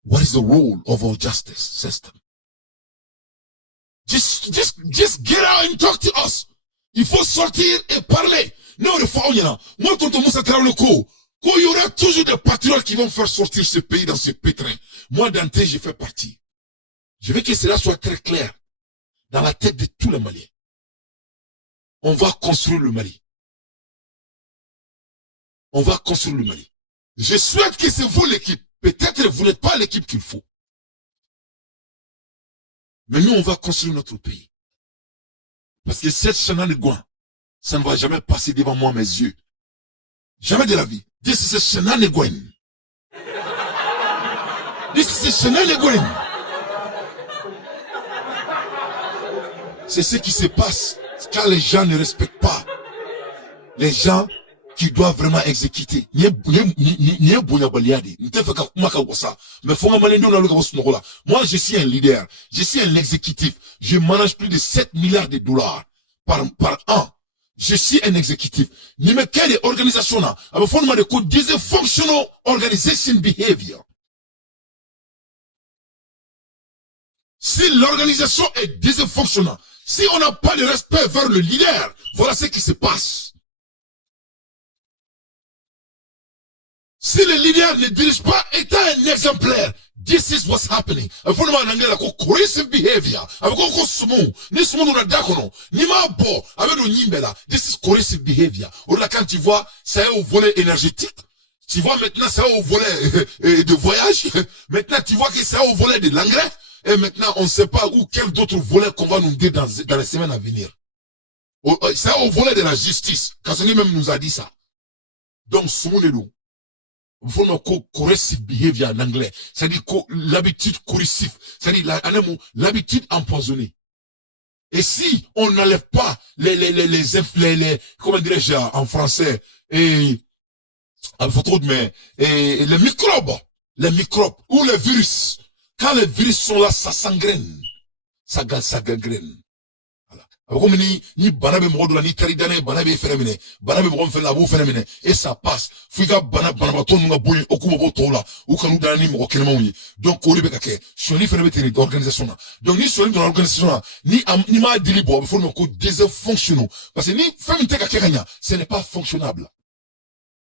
What is the role of our justice system? Just get out and talk to us. Il faut sortir et parler. Non, moi, tonton Moussa Traoré, il y aura toujours des patriotes qui vont faire sortir ce pays dans ce pétrin. Moi, Dante, je fais partie. Je veux que cela soit très clair dans la tête de tous les Maliens. On va construire le Mali. On va construire le Mali. Je souhaite que c'est vous l'équipe. Peut-être que vous n'êtes pas l'équipe qu'il faut. Mais nous, on va construire notre pays. Parce que cette shenanigan, ça ne va jamais passer devant moi, mes yeux. Jamais de la vie. This is a shenanigan. This is a shenanigan. C'est ce qui se passe quand les gens ne respectent pas les gens qui doivent vraiment exécuter. Moi, je suis un leader. Je suis un exécutif. Je manage plus de 7 milliards de dollars par an. Je suis un exécutif. Ni me quelle organisation là? Avec fondement de code dysfunctional organization behavior. Si l'organisation est dysfonctionnelle, si on n'a pas de respect vers le leader, voilà ce qui se passe. Si le leader ne dirige pas, étant un exemplaire, this is what's happening. Fondement en anglais, la coercive behavior. Avec un sumo, ni sumo nous dakono, ni ma bo, avec le nimbela, this is coercive behavior. Ou là, quand tu vois, ça est au volet énergétique. Tu vois maintenant, ça est au volet de voyage. Maintenant, tu vois que ça est au volet de l'engrais. Et maintenant, on ne sait pas où, quel d'autres volets qu'on va nous dire dans les semaines à venir. C'est au volet de la justice. Kassoni même nous a dit ça. Donc, sumo nous. Il faut nos corrective behavior en anglais. C'est-à-dire l'habitude corrective. C'est-à-dire l'habitude empoisonnée. Et si on n'enlève pas comment dirais-je en français, les microbes ou les virus. Quand les virus sont là, ça s'engraine. Ça gangrène. Voilà. Ni banabe morodo ni taridane banabe phénomène. Banabe morom fait la beau phénomène. Et ça passe. Fika banaba ton nga boy okumo tola. Ou kanu dani mo kelema wi. Donc on libeka ke. Soni phénomène d'organisation. Donc ni soni dans l'organisation ni ma dilibo, il faut me ko dysfonctionnel. Parce que ni phénomène ka kenya, ce n'est pas fonctionnable.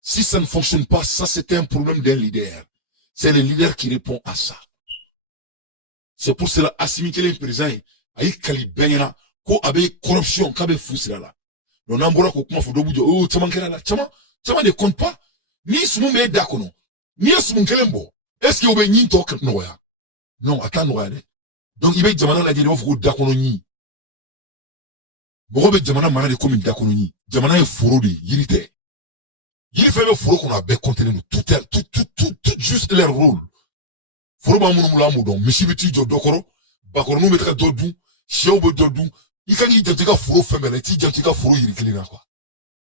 Si ça ne fonctionne pas, ça c'est un problème d'un leader. C'est le leader qui répond à ça. C'est pour cela, assimiler les présents, aïe kalibéna, ko abe corruption, kabe foussila là. Donc, n'ambora ko kuma fodo bujo, oh, tchamankela là, tchama ne compte pas. Ni sumu me dakono. Ni sumu kelembo. Est-ce que obe nyi tok noya? Non, attends noya de. Donc, ibe jamana la jeli wofu dakono nyi. Bogobe jamana mana de komi dakono nyi. Jamana e foro de, yirite. Yiri febe foro qu'on a be contenu tout juste leur rôle. Foroba mounoumula moudon, misibiti jo dokoro, bakoro nou metra dodou, chiaoube dodou, ikani jantika foro femele, ti jantika foro yirikilina quoi.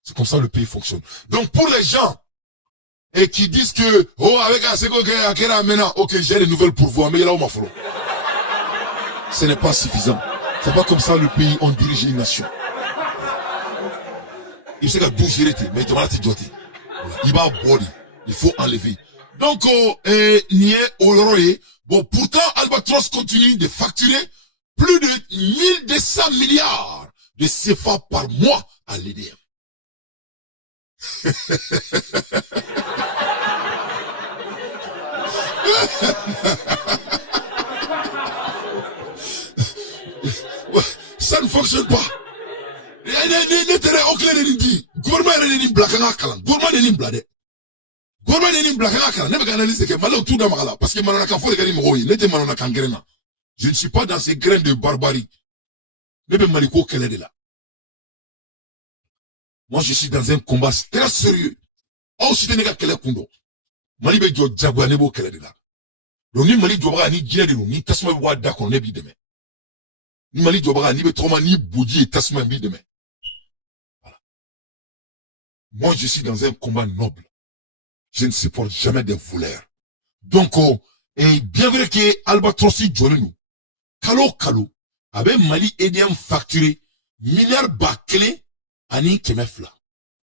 C'est comme ça le pays fonctionne. Donc pour les gens, et qui disent que, oh, avec un seko akera maintenant, ok, j'ai des nouvelles pour vous, mais là, on m'a foro. Ce n'est pas suffisant. C'est pas comme ça le pays, on dirige une nation. Il sait qu'à 12 gérer, mais il te doté. Il va body, il faut enlever. Donc, bon, pourtant, Albatros continue de facturer plus de 1200 milliards de CFA par mois à l'EDM. Ça ne fonctionne pas. Gouvernement n'est pas blacka, ne pas analyser que malheur tout d'amala, parce que malheur n'a pas gagné mon n'était malheur n'a grena. Je ne suis pas dans ces graines de barbarie. Ne pas maliko qu'elle est de là. Moi, je suis dans un combat très sérieux. Oh, si tu n'es qu'à quel kundo. Mali be jo jaguane bo kele de la. Donc ni Mali jo ba ni Guinée de ni tasma bo da ko ne bi demain. Ni Mali jo ba ni be trop ni boudi et tasma bi demain. Voilà. Moi je suis dans un combat noble. Je ne supporte jamais des voleurs. Donc et bien vrai que Albatrossi Jolenu Kalo avait Mali aidé à facturer milliards bâclés ani kemefla.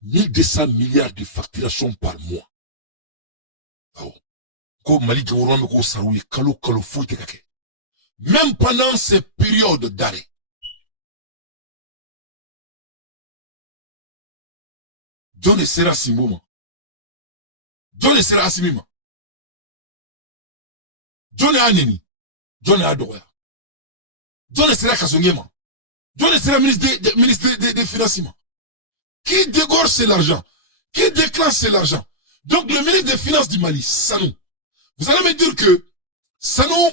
1200 milliards de facturation par mois. Oh. Ko Mali Gaouran ko sarouye Kalo fouite kake. Même pendant ces périodes d'arrêt. John sera Simoma. John sera Asimima. John Aneni. John Adoya. John sera Kasongema. John sera ministre des Financements. Qui dégorge l'argent? Qui déclenche l'argent? Donc le ministre des Finances du Mali, Sanou. Vous allez me dire que Sanou,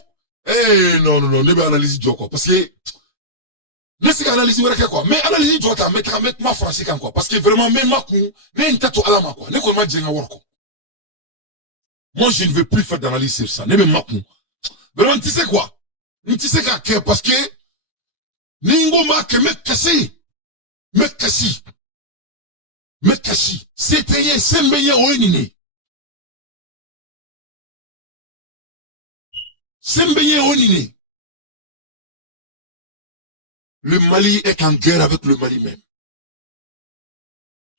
non, ne pas analyser du quoi. Parce que, ne c'est qu'analyser quoi. Mais analyser du quoi, mettre ma français quoi. Parce que vraiment, même ma kou, ne n'tato alama quoi. Ne quoi ma djenga war quoi. Moi, je ne veux plus faire d'analyse sur ça. Ne me ma kou. Vraiment, tu sais quoi? Tu sais qu'à parce que, ningo ma que me kasi. C'était c'est meilleur oenine. Le Mali est en guerre avec le Mali même.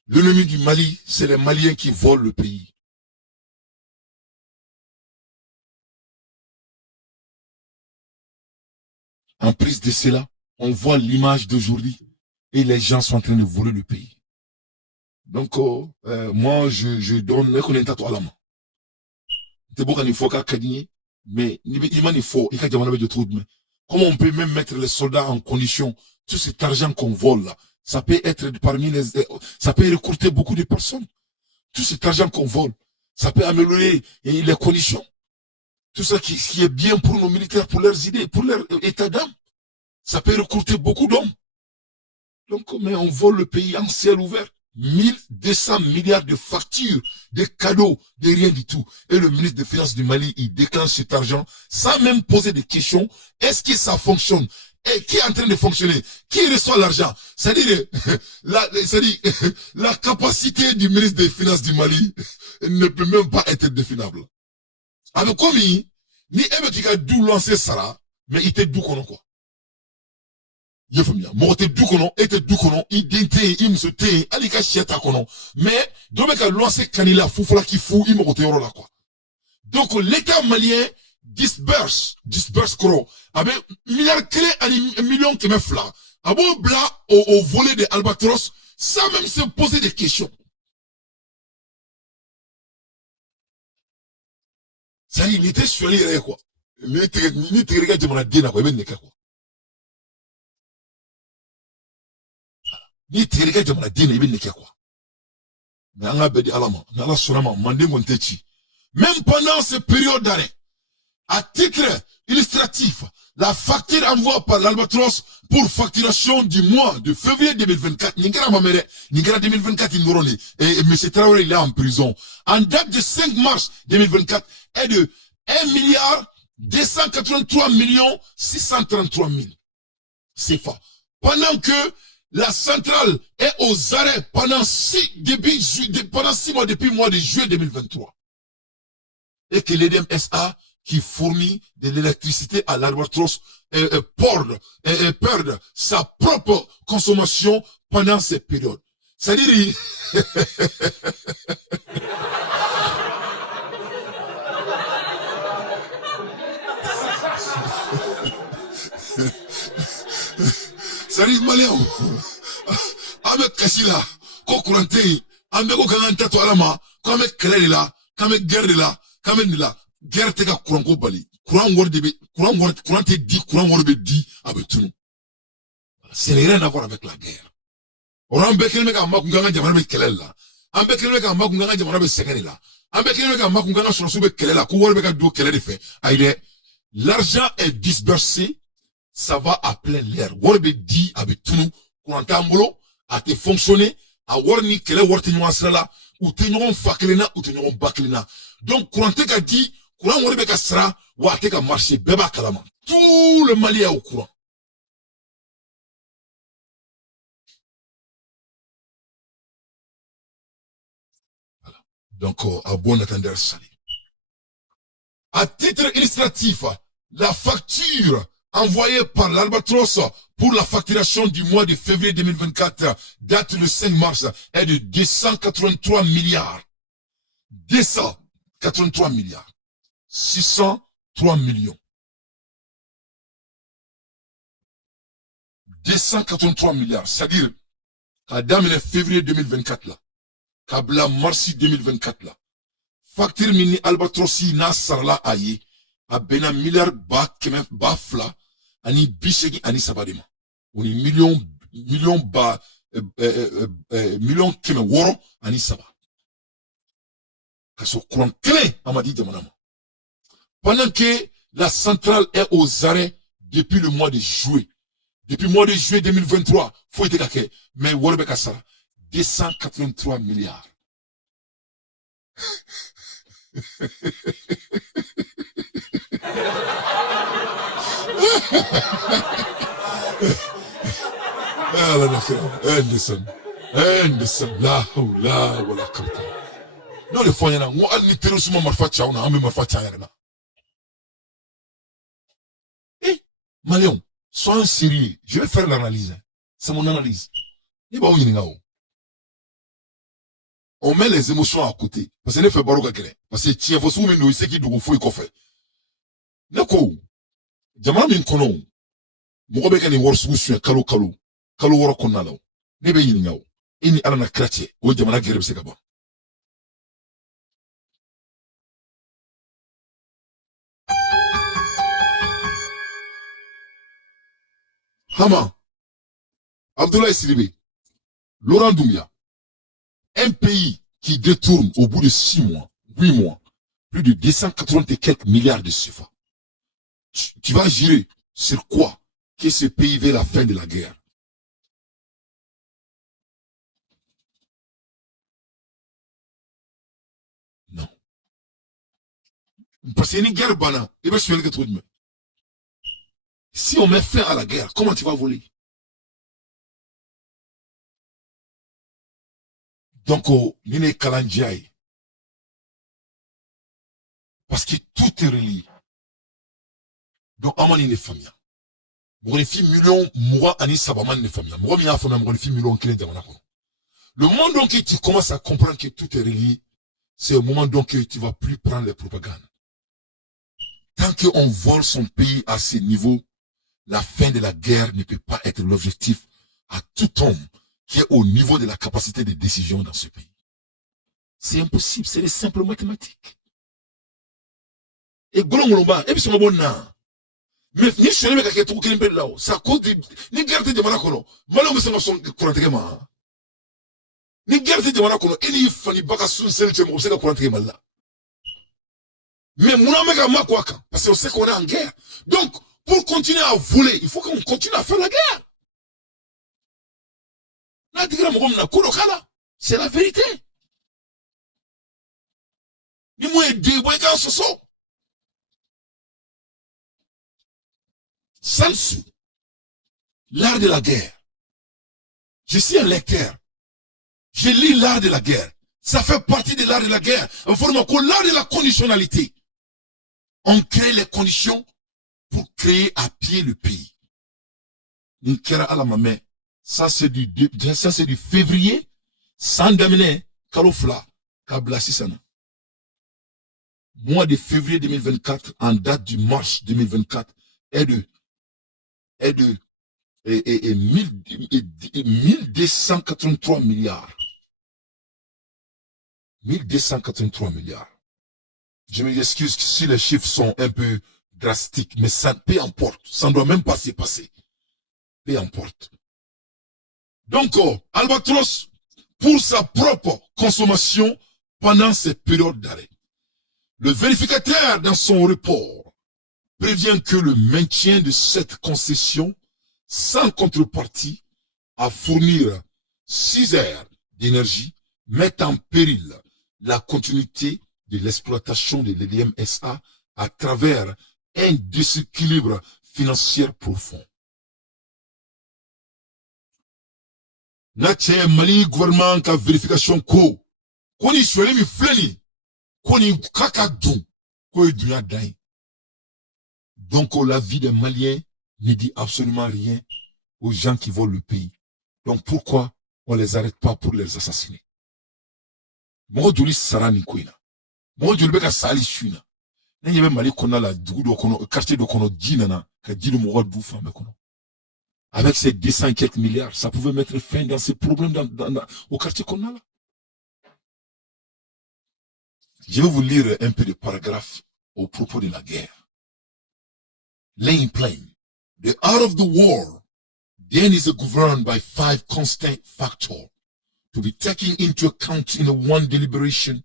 L'ennemi du Mali, c'est les Maliens qui volent le pays. En prise de cela, on voit l'image d'aujourd'hui et les gens sont en train de voler le pays. Donc, moi, je donne les connaissances à la main. C'est beaucoup qu'il faut qu'à Kadigné, mais il faut, il faut de trop de main. Comment on peut même mettre les soldats en condition, tout cet argent qu'on vole là, ça peut être parmi les, ça peut recruter beaucoup de personnes. Tout cet argent qu'on vole, ça peut améliorer les conditions. Tout ça qui est bien pour nos militaires, pour leurs idées, pour leur état d'âme. Ça peut recruter beaucoup d'hommes. Donc, mais on vole le pays en ciel ouvert. 1200 milliards de factures, de cadeaux, de rien du tout. Et le ministre des Finances du Mali, il déclenche cet argent sans même poser des questions. Est-ce que ça fonctionne? Et qui est en train de fonctionner? Qui reçoit l'argent? C'est-à-dire, la capacité du ministre des Finances du Mali ne peut même pas être définable. Alors, comme ni Ebe qui a dû lancer ça, mais il était d'où qu'on quoi? Mote du kono, était du kono, idente, imsote, alika chiata kono. Mais, dommage qu'à lancer Kanila, foufla qui fou, imote oro la quoi. Donc, l'État malien disperse koro. Avec milliards clés, un million qui me fla. Abo bla, au volet de Albatros, sans même se poser des questions. Ça y est, il était sur les quoi. Il était, regarde, de mon adena, quoi, ben, quoi. Ni terika jamana dina ibe neke quoi. Mais on a bedi alama, nala sonama, mandé mon techi. Même pendant cette période d'arrêt, à titre illustratif, la facture envoyée par l'Albatros pour facturation du mois de février 2024, Ningara Mamere, Ningara 2024 Indoroni, et M. Traoré il est en prison. En date de 5 mars 2024, est de 1 milliard 283 millions 633 000. C'est fort. Pendant que la centrale est aux arrêts pendant 6 mois depuis le mois de juillet 2023. Et que l'EDM SA qui fournit de l'électricité à l'Albatros perd sa propre consommation pendant cette période. C'est-à-dire, c'est-à-dire, Maléon, avec Kassila, Kokurante, avec Kokanganta Toalama, comme Kelela, comme Gerdela, comme Nila, Gertega Kuranko Bali, Kuran te dit, Kuran Word dit, avec tout. C'est rien à voir avec la guerre. Oran Bekelmeka Makunganga Jamanabe Kelela, Ambekelmeka Makunganga Jamanabe Seganela, Ambekelmeka Makunganga Sonsube Kelela, Kouwarbeka Do Kelele fait. Aïe, l'argent est dispersé. Ça va à plein l'air. Warbe dit avec tout nous, Kurantambolo, a été fonctionné, a warni kele warti noasrala, ou te ɲɔgɔn fakelena ou te ɲɔgɔn bakelena. Donc courant te ka di, courant wari bɛ ka sara, wa a te ka marché bɛɛ b'a kalama. Tout le Mali est au courant. Voilà. Donc à bon entendeur salé. À titre illustratif, la facture envoyée par l'Albatros pour la facturation du mois de février 2024, date le 5 mars, est de 283 milliards. 283 milliards. 603 millions. 283 milliards. C'est-à-dire, qu'à dame février 2024 là, qu'à mars 2024 là, facture mini albatrosi na sarla aye a bena milliard ba fla ani bisegi ani sabadema oni million keme woro ani saba kaso courant clé amadi jamanama pendant que la centrale est aux arrêts depuis le mois de juillet 2023 faut être kake mais worbe kasara 283 milliards. Non, le foyer là, moi, al ni terrorisme marfa tchao na, ame marfa tchao na. Eh, Maléon, sois sérieux. Je vais faire l'analyse. C'est mon analyse. Il va où il y on met les émotions à côté. Parce que ne fait pas le parce que tiens, faut soumettre nous ici qui doit faut y faire. Nako, jamana min kono, mo be kani wor susu kalo wor konna law. Ne be yin ngaw. Ini ala na krache, o jamana gerbe se gaba. Hama, Abdoulaye Sidibé, Laurent Doumbia, un pays qui détourne au bout de 6 mois, 8 mois, plus de 280 et quelques milliards de CFA. Tu vas jurer sur quoi que ce pays veut la fin de la guerre? Non. Parce qu'il y a une guerre banale. Si on met fin à la guerre, comment tu vas voler? Donc, Nine Kalanjiaï. Parce que tout est relié. Donc, Amani ne famille. Morifi million, moi, Ani Sabaman ne famille. Moi, mi a fait morifi million qui est dans le moment donc que tu commences à comprendre que tout est relié, c'est au moment donc que tu vas plus prendre les propagandes. Tant qu'on vole son pays à ce niveau, la fin de la guerre ne peut pas être l'objectif à tout homme qui est au niveau de la capacité de décision dans ce pays. C'est impossible, c'est des simples mathématiques. Et Golongolomba, et puis c'est bon na. Mais ni je ne sais pas qui est là, ça cause de ni guerre de Manakono. Malheureusement, son courant ni guerre de Manakono, et ni fani baka sun sel chemo, c'est le courant là. Mais mon mega makwaka, parce qu'on sait qu'on est en guerre. Donc, pour continuer à voler, il faut qu'on continue à faire la guerre. C'est la vérité. Sansu, l'art de la guerre. Je suis un lecteur. Je lis l'art de la guerre. Ça fait partie de l'art de la guerre. Information que l'art de la conditionnalité. On crée les conditions pour créer à pied le pays. Ça c'est du février, sans d'amener Kalofla, Kablasisana. Mois de février 2024, en date du mars 2024, est de 1283 milliards. 1283 milliards. Je m'excuse si les chiffres sont un peu drastiques, mais ça, peu importe. Ça ne doit même pas se passer. Peu importe. Donc, Albatros, pour sa propre consommation pendant ces périodes d'arrêt, le vérificateur dans son report prévient que le maintien de cette concession sans contrepartie à fournir 6 heures d'énergie mettent en péril la continuité de l'exploitation de l'EDM-SA à travers un déséquilibre financier profond. Natche Mali gouvernement ka vérification ko ni sweli mi fleni ko ni kaka dou ko dunya dai. Donc la vie des Maliens ne dit absolument rien aux gens qui volent le pays. Donc pourquoi on les arrête pas pour les assassiner? Mo duli sarani koina. Mo duli beka sali shuna. Nenye be Mali kona la dugu do kono quartier do kono djinana ka djinu mo du femme kono. Avec ces 200 et quelques milliards, ça pouvait mettre fin dans ces problèmes au quartier qu'on a là. Je vais vous lire un peu de paragraphes au propos de la guerre. Laying plain, the art of the war then is governed by 5 constant factors to be taken into account in one deliberation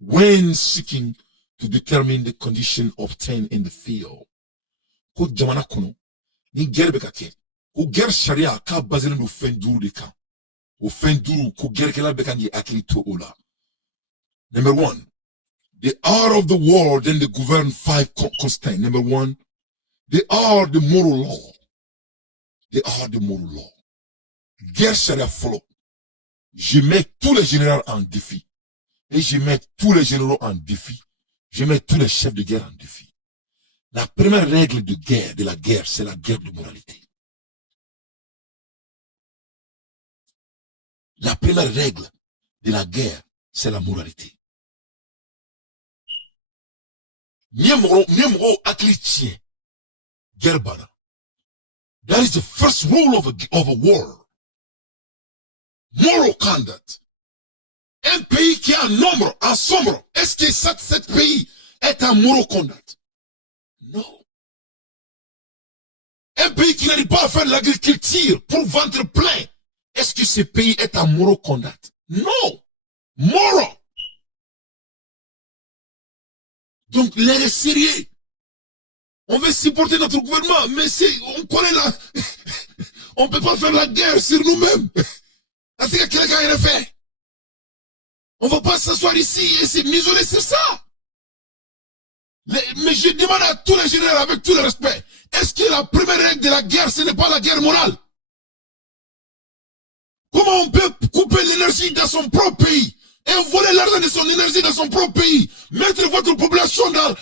when seeking to determine the condition obtained in the field. Ko jamana kono, ni guerre bekake. Ko guerre sharia ka basé no fin duru de kan. O fin duru ko guerre kala bekangi akilito ola. Number 1, the art of the war then they govern 5 constants. Number 1, they are the moral law. They are the moral law. Guerre sharia follow. Je mets tous les généraux en défi. Et je mets tous les généraux en défi. Je mets tous les chefs de guerre en défi. La première règle de la guerre, c'est la guerre de moralité. La première règle de la guerre, c'est la moralité. Niemro aklichien. Guerre bana. That is the first rule of a war. Moral conduct. Un pays qui a un nombre, un sombre, est-ce que cet pays est un moral conduct? Non. Un pays qui n'arrive pas à faire l'agriculture pour ventre plein, est-ce que ce pays est un moral conduct? Non. Moral. Donc, l'air est sérieux. On veut supporter notre gouvernement, mais on connaît la... on peut pas faire la guerre sur nous-mêmes. Est-ce que quelqu'un l'a fait? On va pas s'asseoir ici et se m'isoler sur ça. Mais je demande à tous les généraux avec tout le respect, est-ce que la première règle de la guerre, ce n'est pas la guerre morale? Comment on peut couper l'énergie dans son propre pays et voler l'argent de son énergie dans son propre pays, mettre votre population dans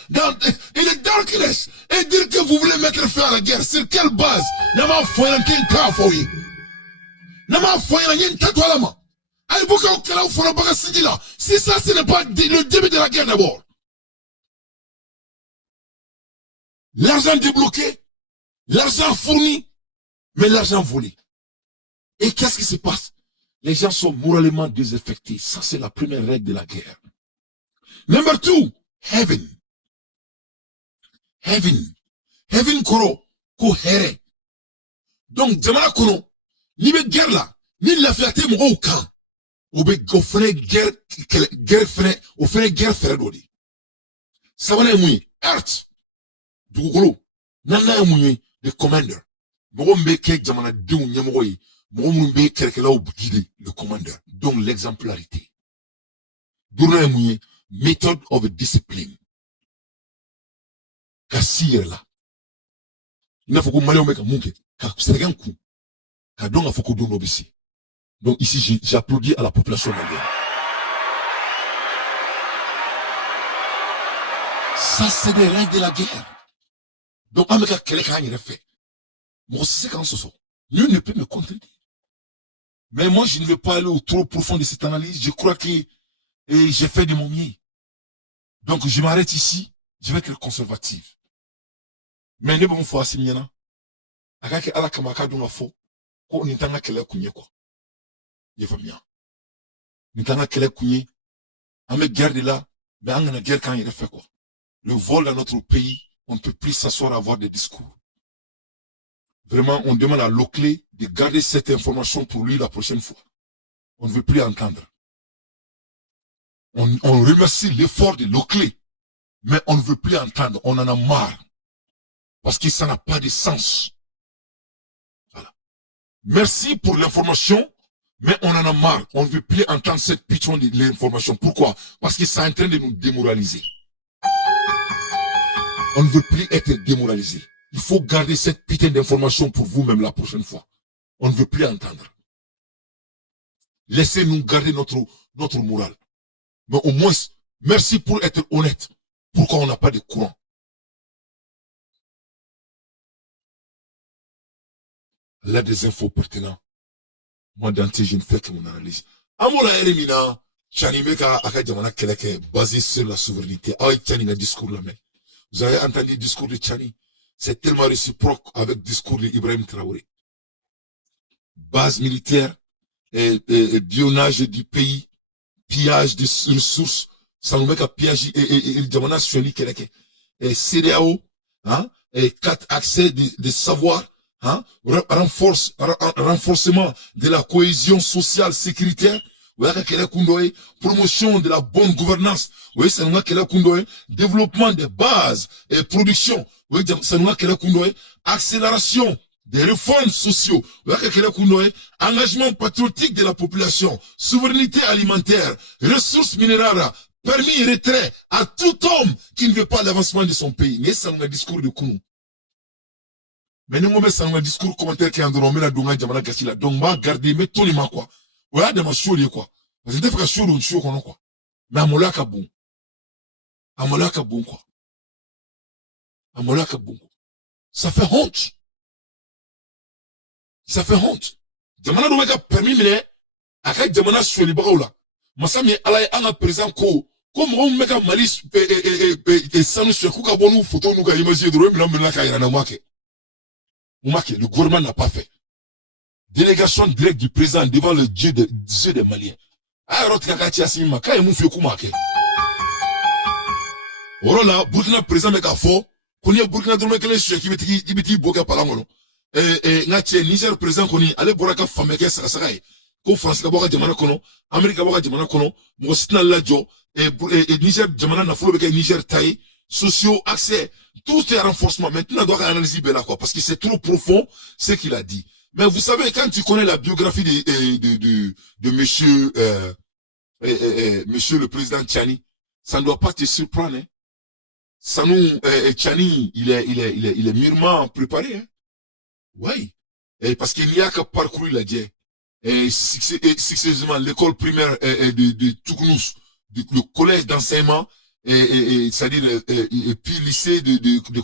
une darkness et dire que vous voulez mettre fin à la guerre? Sur quelle base? Si ça, ce n'est pas le début de la guerre d'abord. L'argent débloqué, l'argent fourni, mais l'argent volé. Et qu'est-ce qui se passe? Les gens sont moralement désaffectés. Ça, c'est la première règle de la guerre. Number 2, heaven. Heaven. Heaven koro, ko here. Donc, jamana kono, ni be guerre là, ni la fierté mo au camp. Ou be go fere guerre fere dodi. Ça va mouy, earth. Dugukolo, nana mouy, the commander. Mo mbe ke jamana diou nyamogo yi. Le commandeur. Donc l'exemplarité. Method of discipline. Kassir là. Il n'a faut que Malais meka munke. Ka coup. Ka donga faut que dono bisi. Donc ici j'applaudis à la population malienne. Ça c'est des règles de la guerre. Donc ameka quelqu'un y fait. Moi c'est quand ce sont. Nul ne peut me contredire. Mais moi, je ne vais pas aller au trop profond de cette analyse. Je crois que j'ai fait de mon mieux. Donc, je m'arrête ici. Je vais être conservatif. Mais ne bon fois simiyana. Akake ala kamaka donga fo. Ko nitanga kele kunye quoi. Yefamia. Nitanga kele kunye. Ame guerre de là. Mais angana guerre quand il fait quoi. Le vol dans notre pays, on ne peut plus s'asseoir à avoir des discours. Vraiment, on demande à Loclé de garder cette information pour lui la prochaine fois. On ne veut plus entendre. On remercie l'effort de Loclé, mais on ne veut plus entendre. On en a marre. Parce que ça n'a pas de sens. Voilà. Merci pour l'information. Mais on en a marre. On ne veut plus entendre cette pitchon de l'information. Pourquoi? Parce que c'est en train de nous démoraliser. On ne veut plus être démoralisé. Il faut garder cette putain d'information pour vous-même la prochaine fois. On ne veut plus entendre. Laissez-nous garder notre morale. Mais au moins, merci pour être honnête. Pourquoi on n'a pas de courant? Là, des infos pertinentes. Moi, d'anté, je ne fais que mon analyse. Amola Erimina, Tchani Meka Akadjamana Keleke, basé sur la souveraineté. Ah, Tchani a discours là, mais. Vous avez entendu le discours de Tchani? C'est tellement réciproque avec le discours d'Ibrahim Traoré. Base militaire, bionnage du pays, pillage des ressources, ça nous met qu'à pillage, et Djamana Sueli Keleke. CDAO, hein, et 4 accès de savoir, hein, renforcement de la cohésion sociale sécuritaire, promotion de la bonne gouvernance, développement des bases et production, accélération des réformes sociaux, engagement patriotique de la population, souveraineté alimentaire, ressources minérales, permis et retrait à tout homme qui ne veut pas l'avancement de son pays. Mais c'est un discours de Kounou. Mais nous, c'est un discours commentaire qui est en train de donner Djamana Gassila. Donc, ma garder, mais tout les ma quoi. Ouais, de ma chourie quoi. Parce que des fois, chourie, on chourie quoi. Mais Amola Kaboum. Amola Kaboum quoi. Amola Kaboum. Ça fait honte. Ça fait honte. Djamana Domeka permis, mais, avec Djamana chourie baroula. Masami alaye anga présent ko comme on meka malis et sanu chekou ka bonu photo nous ka image de roi mena ka yana make. Le gouvernement n'a pas fait. Délégation directe du président devant le dieu des Maliens. Ayarot kakati asimi ka emu feku make. Orola Burkina président meka fo koni Burkina do meka le cheki biti boka palangono. Ngache Niger président koni ale boraka fameke sakasakai. Ko France ka boka jamana kono, Amerika boka jamana kono, mo sitna lajo et Niger jamana na folo beka Niger taille, sociaux accès, tout ce renforcement maintenant doit analyser bela quoi parce que c'est trop profond ce qu'il a dit. Mais vous savez quand tu connais la biographie de monsieur monsieur le président Tchani, ça ne doit pas te surprendre hein. Ça nous Tchani, il est mûrement préparé hein. Oui. Et parce qu'il n'y a qu'à parcourir la dié. Et successivement l'école primaire de Toukounous, le collège d'enseignement, c'est-à-dire et puis lycée de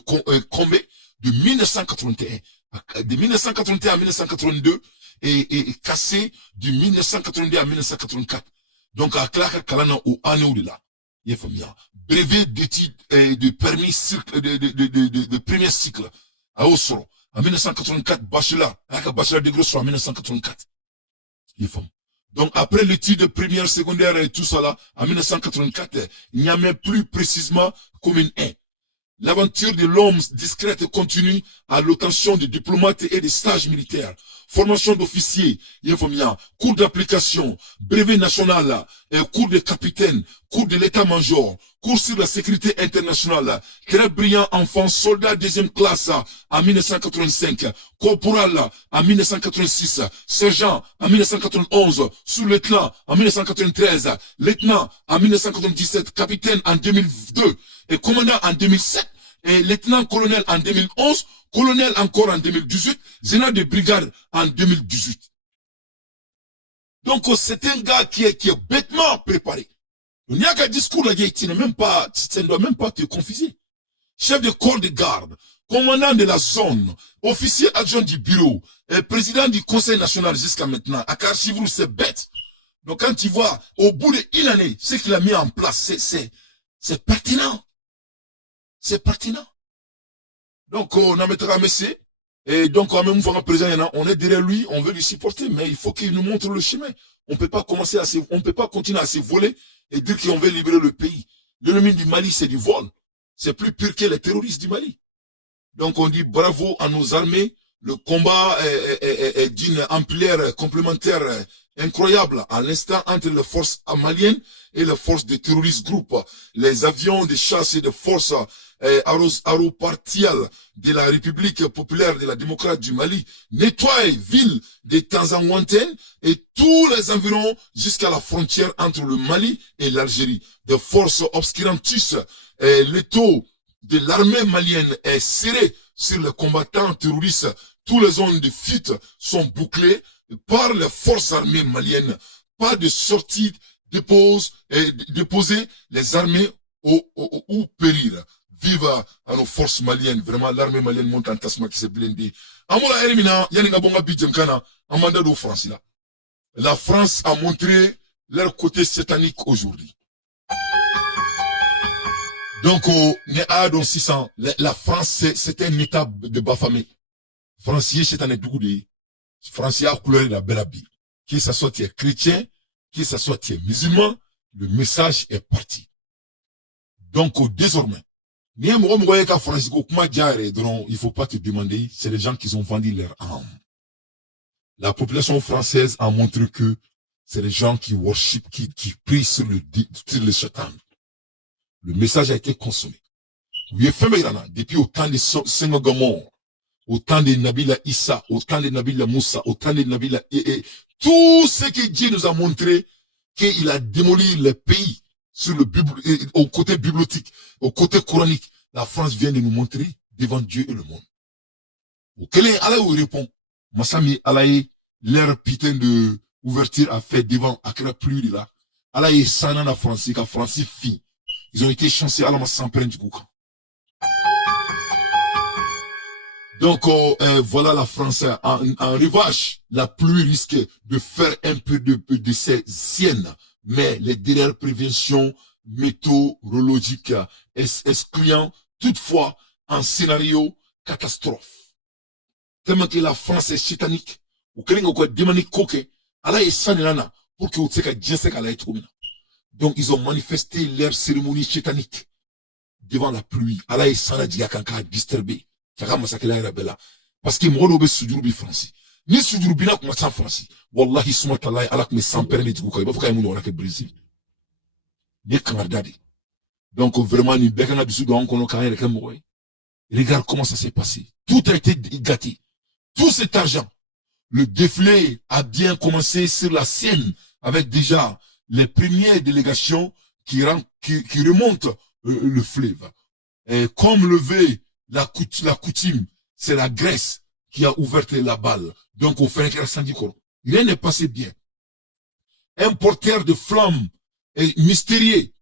Combé de 1981. De 1981 à 1982 et cassé de 1982 à 1984. Donc à Clark Kalana au année de là. Il faut bien. Brevet d'études de permis cycle de premier cycle à Oslo. En 1984, bachelor de gros en 1984. Donc, après l'étude première, secondaire et tout ça là, en 1984, il n'y a même plus précisément comme une haie. L'aventure de l'homme discrète continue à l'obtention de diplomates et de stages militaires. Formation d'officiers, cours d'application, brevet national, cours de capitaine, cours de l'état-major, cours sur la sécurité internationale, très brillant enfant, soldat deuxième classe en 1985, corporal en 1986, sergent en 1991, sous-lieutenant en 1993, lieutenant en 1997, capitaine en 2002, et commandant en 2007, et lieutenant-colonel en 2011, colonel encore en 2018, général de brigade en 2018. Donc, c'est un gars qui est bêtement préparé. Il n'y a qu'un discours là, tu ne dois même pas te confuser. Chef de corps de garde, commandant de la zone, officier adjoint du bureau, et président du conseil national jusqu'à maintenant. À Karchivou, c'est bête. Donc, quand tu vois, au bout d'une année, ce qu'il a mis en place, c'est pertinent. C'est pertinent. Donc, on a mettra Messé. Et donc, quand même, on est derrière lui, on veut lui supporter, mais il faut qu'il nous montre le chemin. On peut pas continuer à se voler et dire qu'on veut libérer le pays. L'ennemi du Mali, c'est du vol. C'est plus pire que les terroristes du Mali. Donc, on dit bravo à nos armées. Le combat est d'une ampleur complémentaire incroyable à l'instant entre les forces maliennes et les forces des terroristes groupes. Les avions de chasse et de forces aéroportuaire de la République populaire de la démocrate du Mali nettoie ville de Tanzanwanten et tous les environs jusqu'à la frontière entre le Mali et l'Algérie. Des forces obscurantistes, le taux de l'armée malienne est serré sur les combattants terroristes. Tous les zones de fuite sont bouclées par les forces armées maliennes. Pas de sortie, déposer les armées ou périr. Vive à nos forces maliennes. Vraiment, l'armée malienne monte en tassement qui s'est blindée. Amola Elimina, Yanninga Bonga Bidjemkana, en mandat de France là. La France a montré leur côté satanique aujourd'hui. Donc, donc 600, la France, c'est un état de bafamé. Français, c'est un état de Français a couleur de la belle habille. Que ce soit tu es chrétien, que ce soit tu es musulman, le message est parti. Donc, désormais, il faut pas te demander, c'est les gens qui ont vendu leur âme. La population française a montré que c'est les gens qui worship, qui prient sur le Satan. Le message a été consommé. Depuis au temps de Senghor, au temps de Nabila Issa, au temps de Nabila Moussa, au temps de Nabila tout ce que Dieu nous a montré, qu'il a démoli les pays sur le au côté bibliothèque, au côté coranique. La France vient de nous montrer devant Dieu et le monde. Auquel Allah vous répond, Massami Alaï, leur putain de ouverture a fait devant Akra plus là. Alaï Sana la France, car France fit. Ils ont été chanceux à la s'en prendre du coup. Donc, voilà la France en revanche. La pluie risque de faire un peu de ses siennes. Mais les dernières préventions météorologiques excluant toutefois un scénario catastrophe. Tellement que la France est satanique. Ou quelqu'un qui a demandé coquet. Allah est sanelana pour que vous sachiez que Dieu sait qu'elle est trop bien. Donc, ils ont manifesté leur cérémonie satanique devant la pluie. Allah est sanadiga kanka disturbé. Parce que moi, je suis soudoubi français. Ni soudoubi na kuma sa français. Wallahi sumatalai ala kuma sans permis de kuka. Il faut qu'on ait Brésil. Ni kamardadi. Donc, vraiment, ni bekana bisu doon kono kaya le kamoué. Regarde comment ça s'est passé. Tout a été gâté. Tout cet argent. Le défilé a bien commencé sur la scène avec déjà les premières délégations qui remontent le fleuve. Et comme le veut la coutume, c'est la Grèce qui a ouvert la balle. Donc, on fait un incendie. Rien n'est passé bien. Un porteur de flammes mystérieux,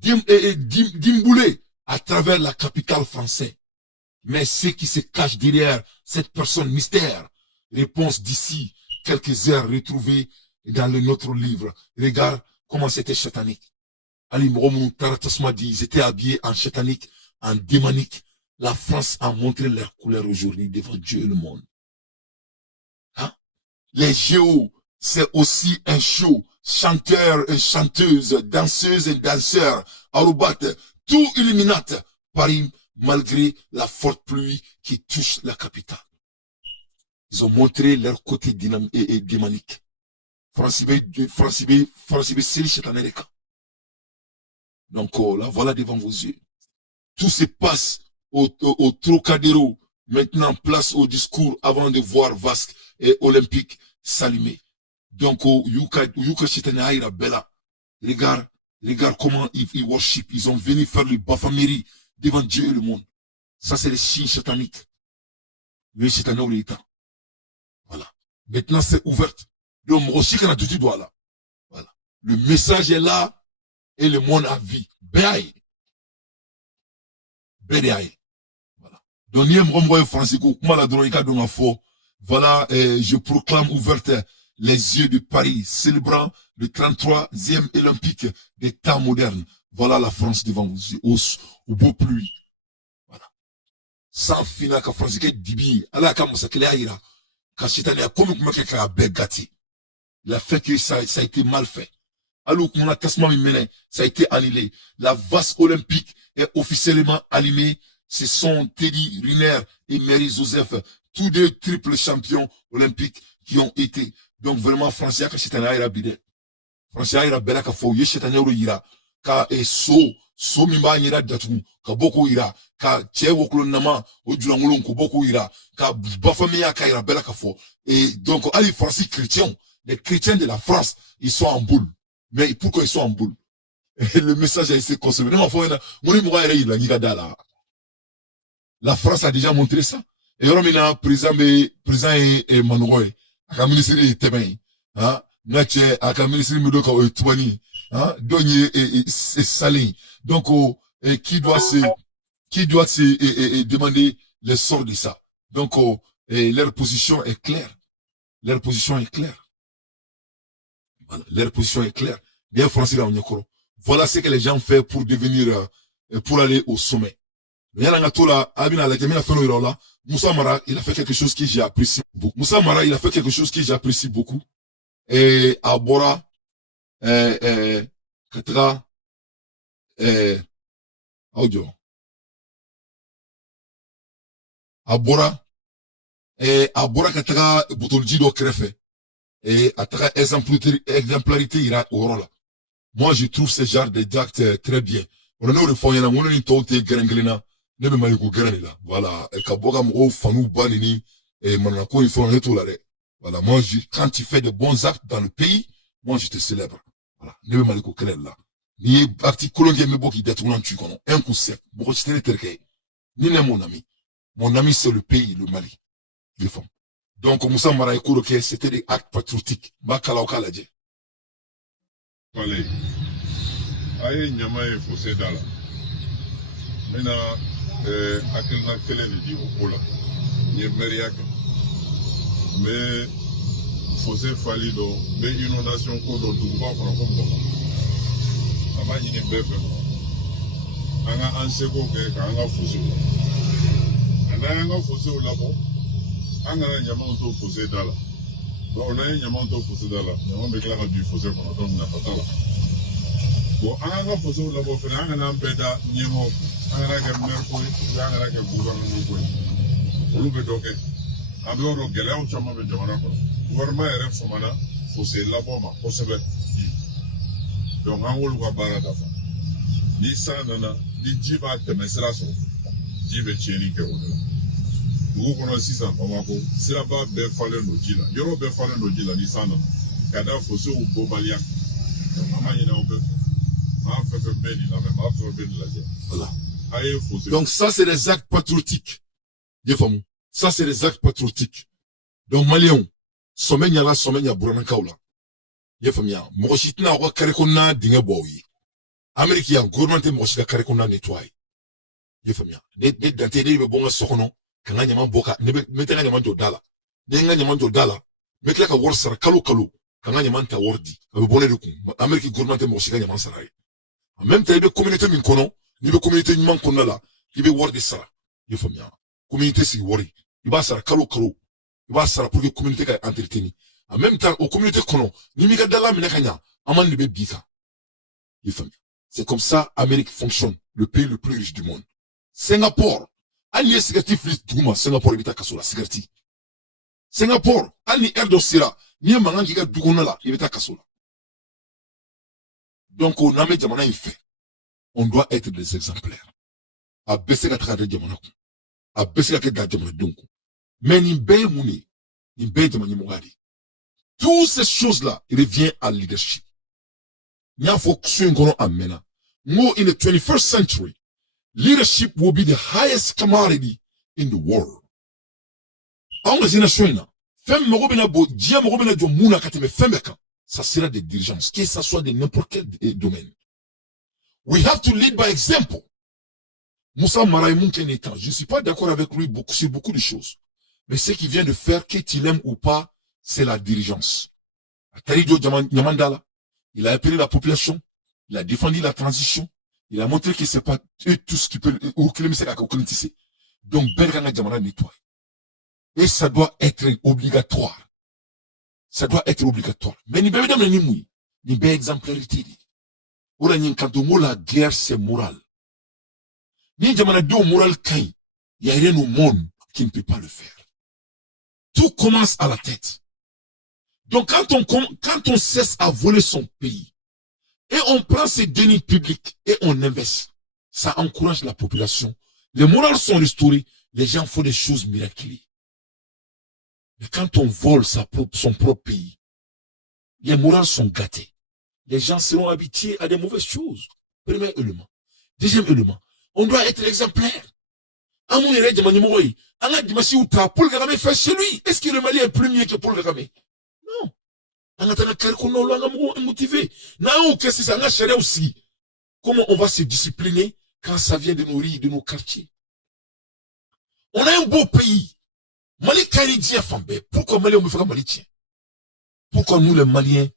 d'imboulé à travers la capitale française. Mais ce qui se cache derrière cette personne mystère, réponse d'ici quelques heures retrouvées dans notre livre. Regarde comment c'était satanique. Ali Mouroumou Taratasma dit, ils étaient habillés en satanique, en démonique. La France a montré leur couleur aujourd'hui devant Dieu et le monde. Hein? Les géos, c'est aussi un show. Chanteurs et chanteuses, danseuses et danseurs, arobates, tout illuminate, Paris, malgré la forte pluie qui touche la capitale. Ils ont montré leur côté dynamique et démonique. C'est américain. Donc, là, voilà devant vos yeux. Tout se passe au Trocadéro. Maintenant, place au discours avant de voir Vasque et Olympique s'allumer. Donc, Yuka Chitaneaïra Bella. Regarde comment ils worship. Ils ont venu faire le bafameri devant Dieu et le monde. Ça, c'est les signes sataniques. Le Chitaneau l'État. Voilà. Maintenant, c'est ouvert. Donc, Moshika n'a tout doigt là. Voilà. Le message est là et le monde a vu. Béaï. Béaï. Voilà. Donc, Francisco, voilà, je proclame ouverte les yeux de Paris, célébrant le 33e olympique des temps modernes. Voilà la France devant vos yeux, au beau pluie. Voilà. Sans finir, ka France, que dibi, ala ka moussakele aïra, ka chitane a comme ka begati. Il a fait que ça a été mal fait. Alors qu'on a tassement mené, ça a été annulé. La vase olympique est officiellement allumée. Ce sont Teddy Riner et Mary Joseph, tous deux triples champions olympiques qui ont été. Donc vraiment, Francia, ka chitane aïra bide. Francia aïra bela ka fo, ye chitane iro ira, ka so, so min b'a ɲɛda datugu ka bɔ k'o yira ka cɛ wokolonnama o julankolon k'o bɔ k'o yira ka bafamiya ka yira bɛɛ la ka fɔ et donc hali faransi chrétiens les chrétiens de la France ils sont en boule mais pourquoi ils sont en boule le message a été consommé ne m'a fɔ ɲɛna mun ni mɔgɔ yɛrɛ yirila n'i ka da la la France a déjà montré ça et yɔrɔ min na président ye manɔgɔ ye a ka ministre ye tɛmɛ ye hein n'a cɛ a ka ministre min do ka o ye tubani hein dɔw ye salen donc qui doit se demander le sort de ça donc leur position est claire voilà leur position est claire bien français là on y croit voilà ce que les gens font pour devenir pour aller au sommet Moussa Mara, il a fait quelque chose que j'ai apprécié beaucoup. Et Abora, Katra, audio. Abora Katra, Boutoljido Krefe. Et Atra exemplarité ira au rôle. Moi, je trouve ce genre d'acte très bien. On a le fond, il y a un tote grenglina. Ne me maliko grenila. Voilà. Et Kaboga mo fanou banini. Et manako il faut un retour là. Voilà. Moi, quand tu fais de bons actes dans le pays, moi, je te célèbre. Voilà. Ne me maliko grenila. Ni acti kolonge me boki détournant tu connais. Un coup sec. Beaucoup de terkei. Ni n'est mon ami. Mon ami, c'est le pays, le Mali. Les femmes. Donc, Moussa Mara et Kouroke, c'était des actes patriotiques. Bakala Okaladje. Palais. Aye nyama e fossé dala. Maintenant, akilna kele ni di okola. Ni meriaka. Mais fossé falido, mais inondation ko do duba kono ko ko. Ama ni bebe. Anga anseko ke ka anga fossé. Anga fossé o labo. Anga nyama on fossé dala. Bon, on a nyama on fossé dala. Nyama be kala du fossé kono to na patala. Bon, anga fossé o labo fena anga na beda nyemo. Anga ke merko, anga ke gouvernement ko. Olu be doke. Abe oro gele o chama be jamana ko. Gouvernement ere fomana fossé labo ma kosebe. Donc an wolu ka bara dafa. Ni sanana, ni jiba temesra so. Jibe cheni ke wala. Dugu kɔnɔ sisan Bamako siraba bɛɛ falen no ji la yɔrɔ bɛɛ falen no ji la ni san nana ka da fosew bɔbaliya an ma ɲinɛ o bɛɛ fɛ maa fɛn fɛn bɛ nin lamɛn maa fɛn fɛn bɛ nin lajɛ voilà a ye fosew donc ça c'est des actes patriotiques ye faamu ça c'est des actes patriotiques donc maliyɛnw sɔmɛ ɲala sɔmɛ ɲa buranakaw la ye faamuya mɔgɔ si tɛna aw ka kare kɔnɔna dingɛ bɔ aw ye Amérique yan gouvernement tɛ mɔgɔ si ka kare kɔnɔna nettoyer ye faamuya ne dante ne bɛ bɔ n ka so kɔnɔ kanga nyama boka me tenga nyama do dala nenga nyama do dala me kla ka wor sara kalo kanga nyama ta wordi abe bonne de ku Amerique gouvernement mo shiga nyama sara en même temps be communauté min kono ni be communauté nyama kono la ibe wordi sara ye famia communauté si wori iba sara kalo iba sara pour que communauté ka entretenir en même temps au communauté kono ni mi ga dala mi nakanya aman ni be bika ye famia c'est comme ça Amérique fonctionne le pays le plus riche du monde Singapour Ani ye sigareti fili duguma Singapore ibita kasola sigareti Singapore ani erdo sira ni ye mangan kika duguna la ibita kasola donc on a mis jamana in fait on doit être des exemplaires a bese ka traiter jamana ko a bese ka da jamana donc mais ni be muni ni be jamana mugadi toutes ces choses là il revient à leadership nya fo ksu ngono amena mo in the 21st century leadership will be the highest commodity in the world. On les nations, femme morobena bo, dia morobena jo muna kateme femme kan. Ça sera des dirigeants, que ça soit de n'importe quel domaine. We have to lead by example. Moussa Mara Munkenetan, je ne suis pas d'accord avec lui sur beaucoup de choses. Mais ce qu'il vient de faire, qu'il aime ou pas, c'est la dirigeance. Tarijo Yamandala, il a appelé la population, il a défendu la transition, il a montré que c'est pas tout ce qui peut, ou que le message a donc, Belgana Djamana nettoie. Et ça doit être obligatoire. Ça doit être obligatoire. Mais ni bébé ni moui, ni bébé exemplarité. Ou la quand la guerre c'est moral. Ni Djamana do moral kain, il y a rien au monde qui ne peut pas le faire. Tout commence à la tête. Donc quand on cesse à voler son pays, Et on prend ces deniers publics et on investit. Ça encourage la population. Les morales sont restaurées. Les gens font des choses miraculeuses. Mais quand on vole son propre pays, les morales sont gâtées. Les gens seront habitués à des mauvaises choses. Premier élément. Deuxième élément, on doit être exemplaire. À mon hérède, Paul Kagame fait chez lui. Est-ce que le Mali est plus mieux que Paul Kagame? Non. On a motivé. Qu'est-ce que ça aussi? Comment on va se discipliner quand ça vient de nos riz, de nos quartiers? On a un beau pays. Mali Canadien, pourquoi Mali on me fera Mali tien? Pourquoi nous les Maliens,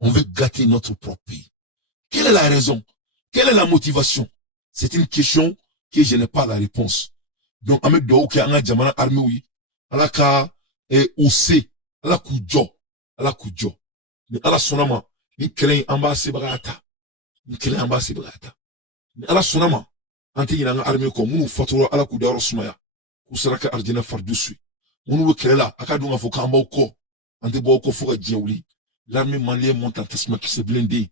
on veut gâter notre propre pays? Quelle est la raison? Quelle est la motivation? C'est une question que je n'ai pas la réponse. Donc, Ahmed Doho qui a un jamana armé, oui. Alaka, Ose, ala kujo. Ni ala sonama, ni kelen amba sebrata. Ni kelen amba sebrata. Ni ala sonama, ante yina armé ko, munu faturo ala kudaro sumaya. Kusaraka arjina fardusui. Munu wekelela, akadunga foka amba uko. Ante bo uko foka djiaouli. L'armée malienne monte en tasma qui s'est blindé.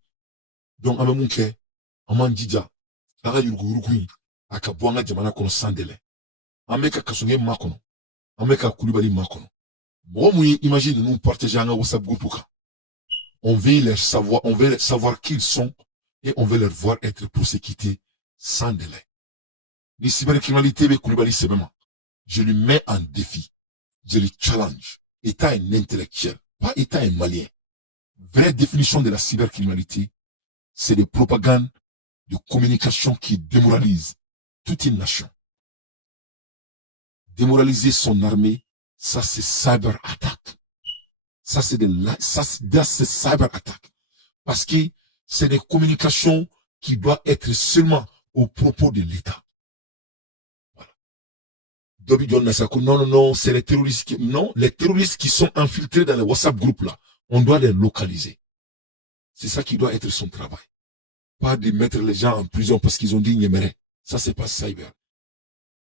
Donc, ame munke, aman djidja. Aga yurugui, akabuanga jamana kono sandele. Ameka kasonge makono. Ameka Koulibaly makono. Bon, imagine, nous partageons un WhatsApp groupe. On veut savoir qui ils sont et on veut leur voir être prosécutés sans délai. Les cybercriminalités avec Koulibaly, c'est même. Je lui mets en défi. Je lui challenge. État un intellectuel, pas État un malien. Vraie définition de la cybercriminalité, c'est des propagandes de communication qui démoralisent toute une nation. Démoraliser son armée, ça c'est cyber attaque. Ça c'est cyber attaque. Parce que c'est des communications qui doivent être seulement au propos de l'État. Voilà. Non, c'est les terroristes les terroristes qui sont infiltrés dans les WhatsApp groupes là, on doit les localiser. C'est ça qui doit être son travail. Pas de mettre les gens en prison parce qu'ils ont dit Nyemere. Ça c'est pas cyber.